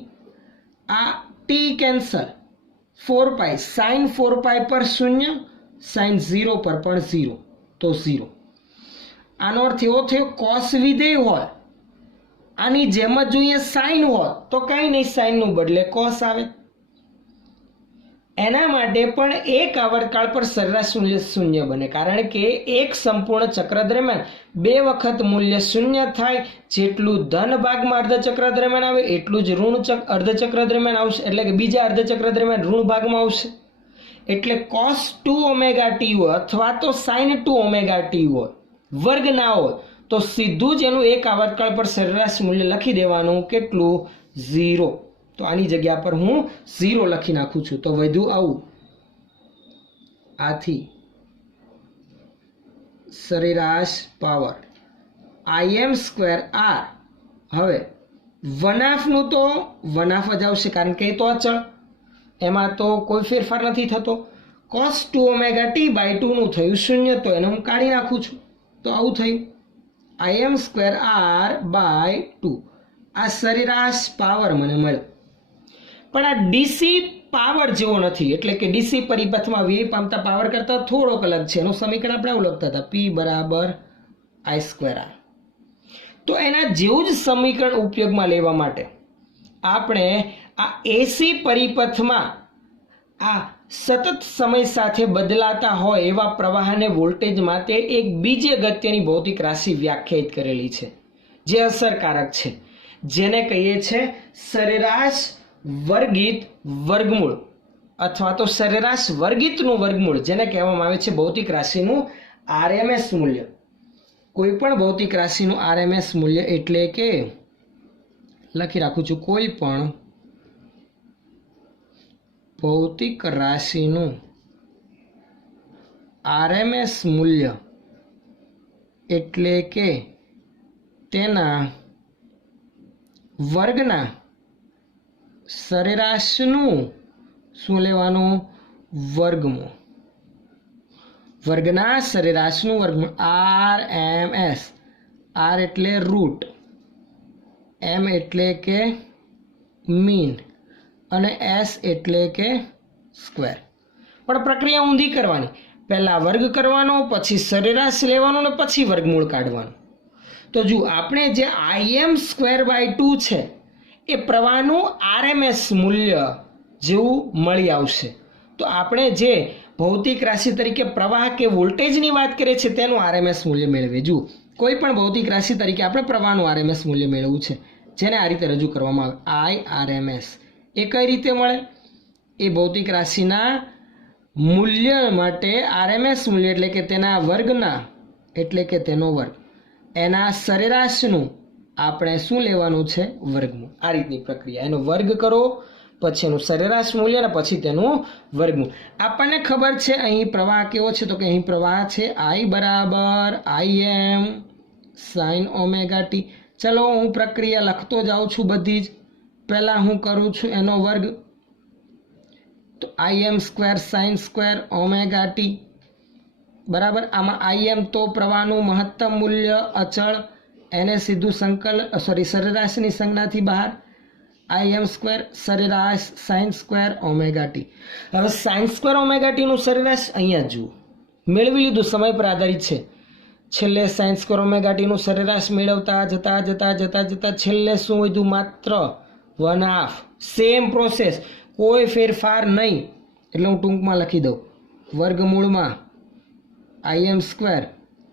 આ ટી કેન્સલ, 4 પાઈ, સાઇન 4 પાઈ પર 0, સાઇન 0 પર પણ 0 તો 0. આનો અર્થ એવો થયો કોસ વિધેય હોય આની જેમ જ જોઈએ સાઇન હોય તો કંઈ નહીં, સાઇનનું બદલે કોસ આવે. એના માટે પણ એક આવર્તકાળ પર સરેરાશ મૂલ્ય શૂન્ય બને, કારણ કે એક સંપૂર્ણ ચક્ર દરમિયાન 2 વખત મૂલ્ય શૂન્ય થાય. જેટલું ધન ભાગમાં અર્ધચક્ર દરમિયાન આવે એટલું જ ઋણ અર્ધચક્ર દરમિયાન આવશે, એટલે કે બીજા અર્ધચક્ર દરમિયાન ઋણ ભાગમાં આવશે. એટલે cos 2 ઓમેગા ટી હોય અથવા તો sin 2 ઓમેગા ટી હોય, વર્ગ ના હોય તો સીધું જ એનું એક આવર્તકાળ પર સરેરાશ મૂલ્ય લખી દેવાનું. કેટલું? 0. તો આની જગ્યા પર હું 0 લખી નાખું છું. તો વધુ આવું આથી સરેરાશ પાવર Im²R. હવે વનાફનું તો વનાફ જ આવશે, કારણ કે એ તો અચળ, એમાં તો કોઈ ફેરફાર નથી થતો. cos 2 ઓમેગા ટી બાય 2 નું થયું 0, તો એને હું કાઢી નાખું છું. તો આવું થયું Im²R બાય 2. આ સરેરાશ પાવર મને મળ્યો. પણ આ ડીસી પાવર જેવો નથી, એટલે કે ડીસી પરિપથમાં વ્યય પામતા પાવર કરતાં થોડોક અલગ છે. એનું સમીકરણ આપણે આવું લખતા હતા, P બરાબર I²R. તો એના જેવું જ સમીકરણ ઉપયોગમાં લેવા માટે આપણે આ એસી પરિપથમાં આ સતત સમય સાથે બદલાતા હોય એવા પ્રવાહને વોલ્ટેજ માટે એક બીજી અગત્યની ભૌતિક રાશિ વ્યાખ્યાયિત કરેલી છે, જે અસરકારક છે, જેને કહીએ છે સરેરાશ વર્ગિત વર્ગમૂળ અથવા તો સરેરાશ વર્ગિતનું વર્ગમૂળ, જેને કહેવામાં આવે છે ભૌતિક રાશિનું આરએમએસ મૂલ્ય. કોઈ પણ ભૌતિક રાશિનું આરએમએસ મૂલ્ય એટલે કે લખી રાખું છું, કોઈ પણ ભૌતિક રાશિનું આરએમએસ મૂલ્ય એટલે કે તેના વર્ગના સરેરાશનું શું લેવાનું? વર્ગમૂળ. વર્ગના સરેરાશનું વર્ગમૂળ RMS. R એટલે રૂટ, M એટલે કે મીન અને S એટલે કે સ્ક્વેર. પણ પ્રક્રિયા ઊંધી કરવાની, પહેલા વર્ગ કરવાનો, પછી સરેરાશ લેવાનો ને પછી વર્ગમૂળ કાઢવાનું. તો જો આપણે જે Im²/2 છે એ પ્રવાહનું આરએમએસ મૂલ્ય જેવું મળી આવશે. તો આપણે જે ભૌતિક રાશિ તરીકે પ્રવાહ કે વોલ્ટેજની વાત કરીએ છીએ તેનું આરએમએસ મૂલ્ય મેળવીએ. જો કોઈ પણ ભૌતિક રાશિ તરીકે આપણે પ્રવાહનું આરએમએસ મૂલ્ય મેળવવું છે, જેને આ રીતે રજૂ કરવામાં આવે IRMS. એ કઈ રીતે મળે? એ ભૌતિક રાશિના મૂલ્ય માટે આરએમએસ મૂલ્ય એટલે કે તેના વર્ગના, એટલે કે તેનો વર્ગ, એના સરેરાશનું આપણે શું લેવાનું છે? વર્ગમૂળ. આ રીતની પ્રક્રિયા. એનો વર્ગ કરો, પછી એનું સરેરાશ મૂલ્ય અને પછી તેનું વર્ગમૂળ. આપણને ખબર છે અહીં પ્રવાહ કેવો છે, તો કે અહીં પ્રવાહ છે I બરાબર Im sin ઓમેગા ટી. ચલો હું પ્રક્રિયા લખતો જાઉં છું બધી જ. પહેલાં હું કરું છું એનો વર્ગ, તો Im² sin² ઓમેગા ટી બરાબર. આમાં Im તો પ્રવાહનું મહત્તમ મૂલ્ય અચળ, એને સીધું સરેરાશની સંજ્ઞાથી બહાર. Im² સરેરાશ sin² ઓમેગા ટી. હવે sin² ઓમેગા ટીનું સરેરાશ અહીંયા જુઓ, મેળવી લીધું, સમય પર આધારિત છે. છેલ્લે sin² ઓમેગા ટીનું સરેરાશ મેળવતા જતા છેલ્લે શું વધ્યું? માત્ર 1/2. સેમ પ્રોસેસ, કોઈ ફેરફાર નહીં. એટલે હું ટૂંકમાં લખી દઉં, વર્ગમૂળમાં Im²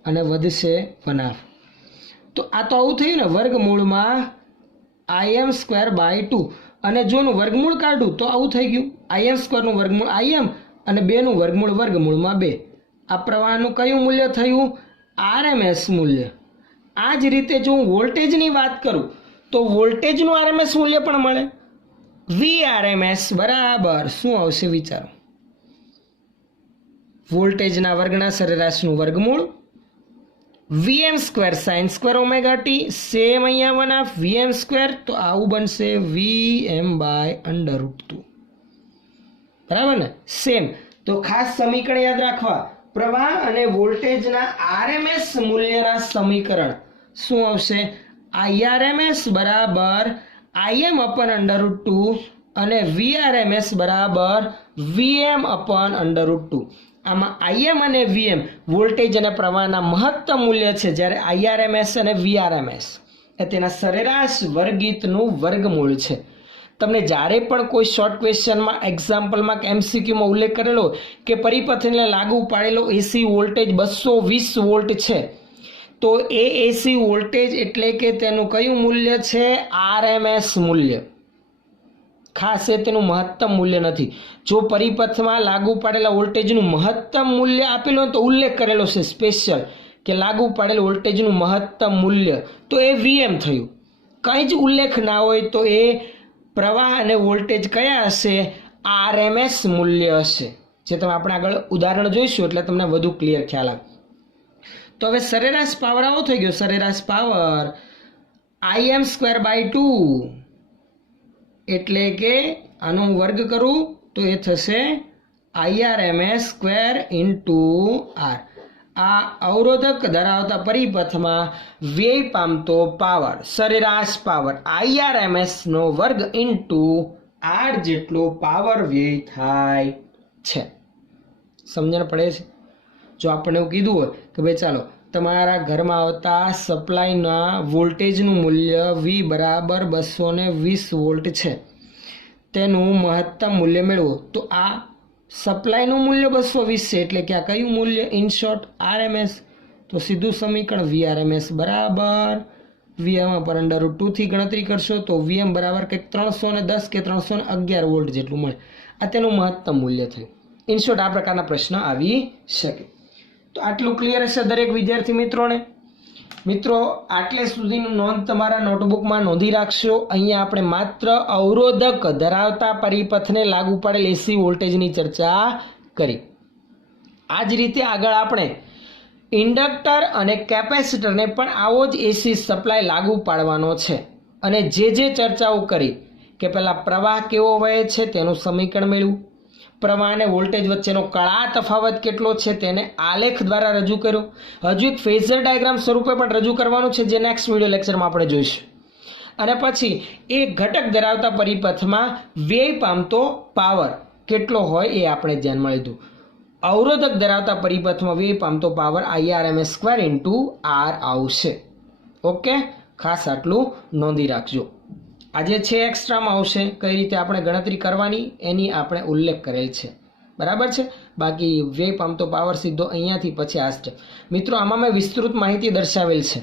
અને વધશે 1/2. તો આ તો આવું થયું ને, વર્ગમૂળમાં Im²/2. અને જો એનું વર્ગમૂળ કાઢું તો આવું થઈ ગયું, Im² નું વર્ગમૂળ Im અને 2 નું વર્ગમૂળ વર્ગમૂળમાં 2. આ પ્રવાહનું કયું મૂલ્ય થયું? આરએમએસ મૂલ્ય. આ જ રીતે જો હું વોલ્ટેજની વાત કરું તો વોલ્ટેજનું આરએમએસ મૂલ્ય પણ મળે. VRMS બરાબર શું આવશે વિચારો? વોલ્ટેજના વર્ગના સરેરાશનું વર્ગમૂળ VM² sin² ωt. સેમ અહીંયા 1/2 VM², તો આવું બનશે VM/√2. બરાબર ને? સેમ. તો ખાસ સમીકરણ યાદ રાખવા, પ્રવાહ અને વોલ્ટેજના આરએમએસ મૂલ્યના સમીકરણ શું આવશે? IRMS બરાબર Im/√2 અને VRMS બરાબર VM/√2. આમાં Im અને VM વોલ્ટેજ અને પ્રવાહના મહત્તમ મૂલ્ય છે, જ્યારે IRMS અને VRMS એ તેના સરેરાશ વર્ગિતનું વર્ગમૂળ છે. તમને જ્યારે પણ કોઈ શોર્ટ ક્વેશ્ચનમાં, એક્ઝામ્પલમાં કે MCQમાં ઉલ્લેખ કરેલો કે પરિપથને લાગુ પાડેલો એસી વોલ્ટેજ 220 વોલ્ટ છે, તો એ એસી વોલ્ટેજ એટલે કે તેનું કયું મૂલ્ય છે? RMS મૂલ્ય. ખાસ એ તેનું મહત્તમ મૂલ્ય નથી. જો પરિપથમાં લાગુ પાડેલા વોલ્ટેજનું મહત્તમ મૂલ્ય આપેલું તો ઉલ્લેખ કરેલો છે સ્પેશિયલ કે લાગુ પાડેલ વોલ્ટેજનું મહત્તમ મૂલ્ય, તો એ VM થયું. કંઈ જ ઉલ્લેખ ના હોય તો એ પ્રવાહ અને વોલ્ટેજ કયા હશે? RMS મૂલ્ય હશે, જે તમે આપણે આગળ ઉદાહરણ જોઈશું એટલે તમને વધુ ક્લિયર ખ્યાલ આવે. તો હવે સરેરાશ પાવર આવો થઈ ગયો. સરેરાશ પાવર Im²/2 એટલે કે આનો હું વર્ગ કરું તો એ થશે IRMS² × R. આ અવરોધક ધરાવતા પરિપથમાં વ્યય પામતો પાવર, સરેરાશ પાવર IRMS નો વર્ગ × R જેટલો પાવર વ્યય થાય છે. સમજણ પડે છે? જો આપણે એવું કીધું હોય કે ભાઈ ચાલો તમારા ઘરમાં આવતા સપ્લાયના વોલ્ટેજનું મૂલ્ય V બરાબર 220 વોલ્ટ છે, તેનું મહત્તમ મૂલ્ય મેળવો, તો આ સપ્લાયનું મૂલ્ય 220 છે એટલે કે આ કયું મૂલ્ય? In short RMS. તો સીધું સમીકરણ VRMS બરાબર VM/√2 થી ગણતરી કરશો તો VM બરાબર કંઈક 310 કે 311 વોલ્ટ જેટલું મળે. આ તેનું મહત્તમ મૂલ્ય થયું. ઇન શોર્ટ આ પ્રકારના પ્રશ્ન આવી શકે. તો આટલું ક્લિયર હશે દરેક વિદ્યાર્થી મિત્રોને? મિત્રો આટલે સુધીનું નોંધ તમારા નોટબુકમાં નોંધી રાખશો. અહીંયા આપણે માત્ર અવરોધક ધરાવતા પરિપથને લાગુ પડેલ એસી વોલ્ટેજની ચર્ચા કરી. આ જ રીતે આગળ આપણે ઇન્ડક્ટર અને કેપેસિટરને પણ આવો જ એસી સપ્લાય લાગુ પાડવાનો છે. અને જે ચર્ચાઓ કરી કે પહેલાં પ્રવાહ કેવો વહે છે તેનું સમીકરણ મેળવ્યું, પ્રવાહ અને વોલ્ટેજ વચ્ચેનો કળા તફાવત કેટલો છે તેને આલેખ દ્વારા રજૂ કર્યો. હજુ એક ફેઝર ડાયાગ્રામ સ્વરૂપે પણ રજૂ કરવાનું છે, જે નેક્સ્ટ વિડીયો લેક્ચરમાં આપણે જોઈશું. અને પછી એક ઘટક ધરાવતા પરિપથમાં વ્યય પામતો પાવર કેટલો હોય એ આપણે ધ્યાનમાં લીધું. અવરોધક ધરાવતા પરિપથમાં વ્યય પામતો પાવર IRMS² × R આવશે. ઓકે, ખાસ આટલું નોંધી રાખજો. આજે છે એક્સ્ટ્રામાં આવશે કઈ રીતે આપણે ગણતરી કરવાની એની આપણે ઉલ્લેખ કરેલ છે. બરાબર છે? બાકી વ્યય પામતો પાવર સીધો અહીંયાથી પછી આ સ્ટેપ. મિત્રો આમાં મેં વિસ્તૃત માહિતી દર્શાવેલ છે.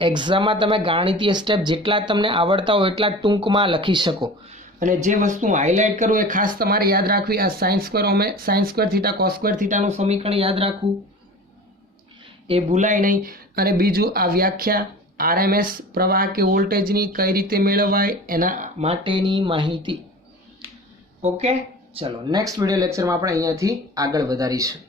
એક્ઝામમાં તમે ગાણિતીય સ્ટેપ જેટલા તમને આવડતા હોય એટલા ટૂંકમાં લખી શકો. અને જે વસ્તુ હાઇલાઇટ કરું એ ખાસ તમારે યાદ રાખવી. આ sin² cos² નું સમીકરણ યાદ રાખવું, એ ભૂલાય નહીં. અને બીજું આ વ્યાખ્યા RMS પ્રવાહ કે વોલ્ટેજની કઈ રીતે મેળવાય એના માટેની માહિતી. ઓકે, ચલો નેક્સ્ટ વિડીયો લેક્ચરમાં આપણે અહીંયાથી આગળ વધારીશું.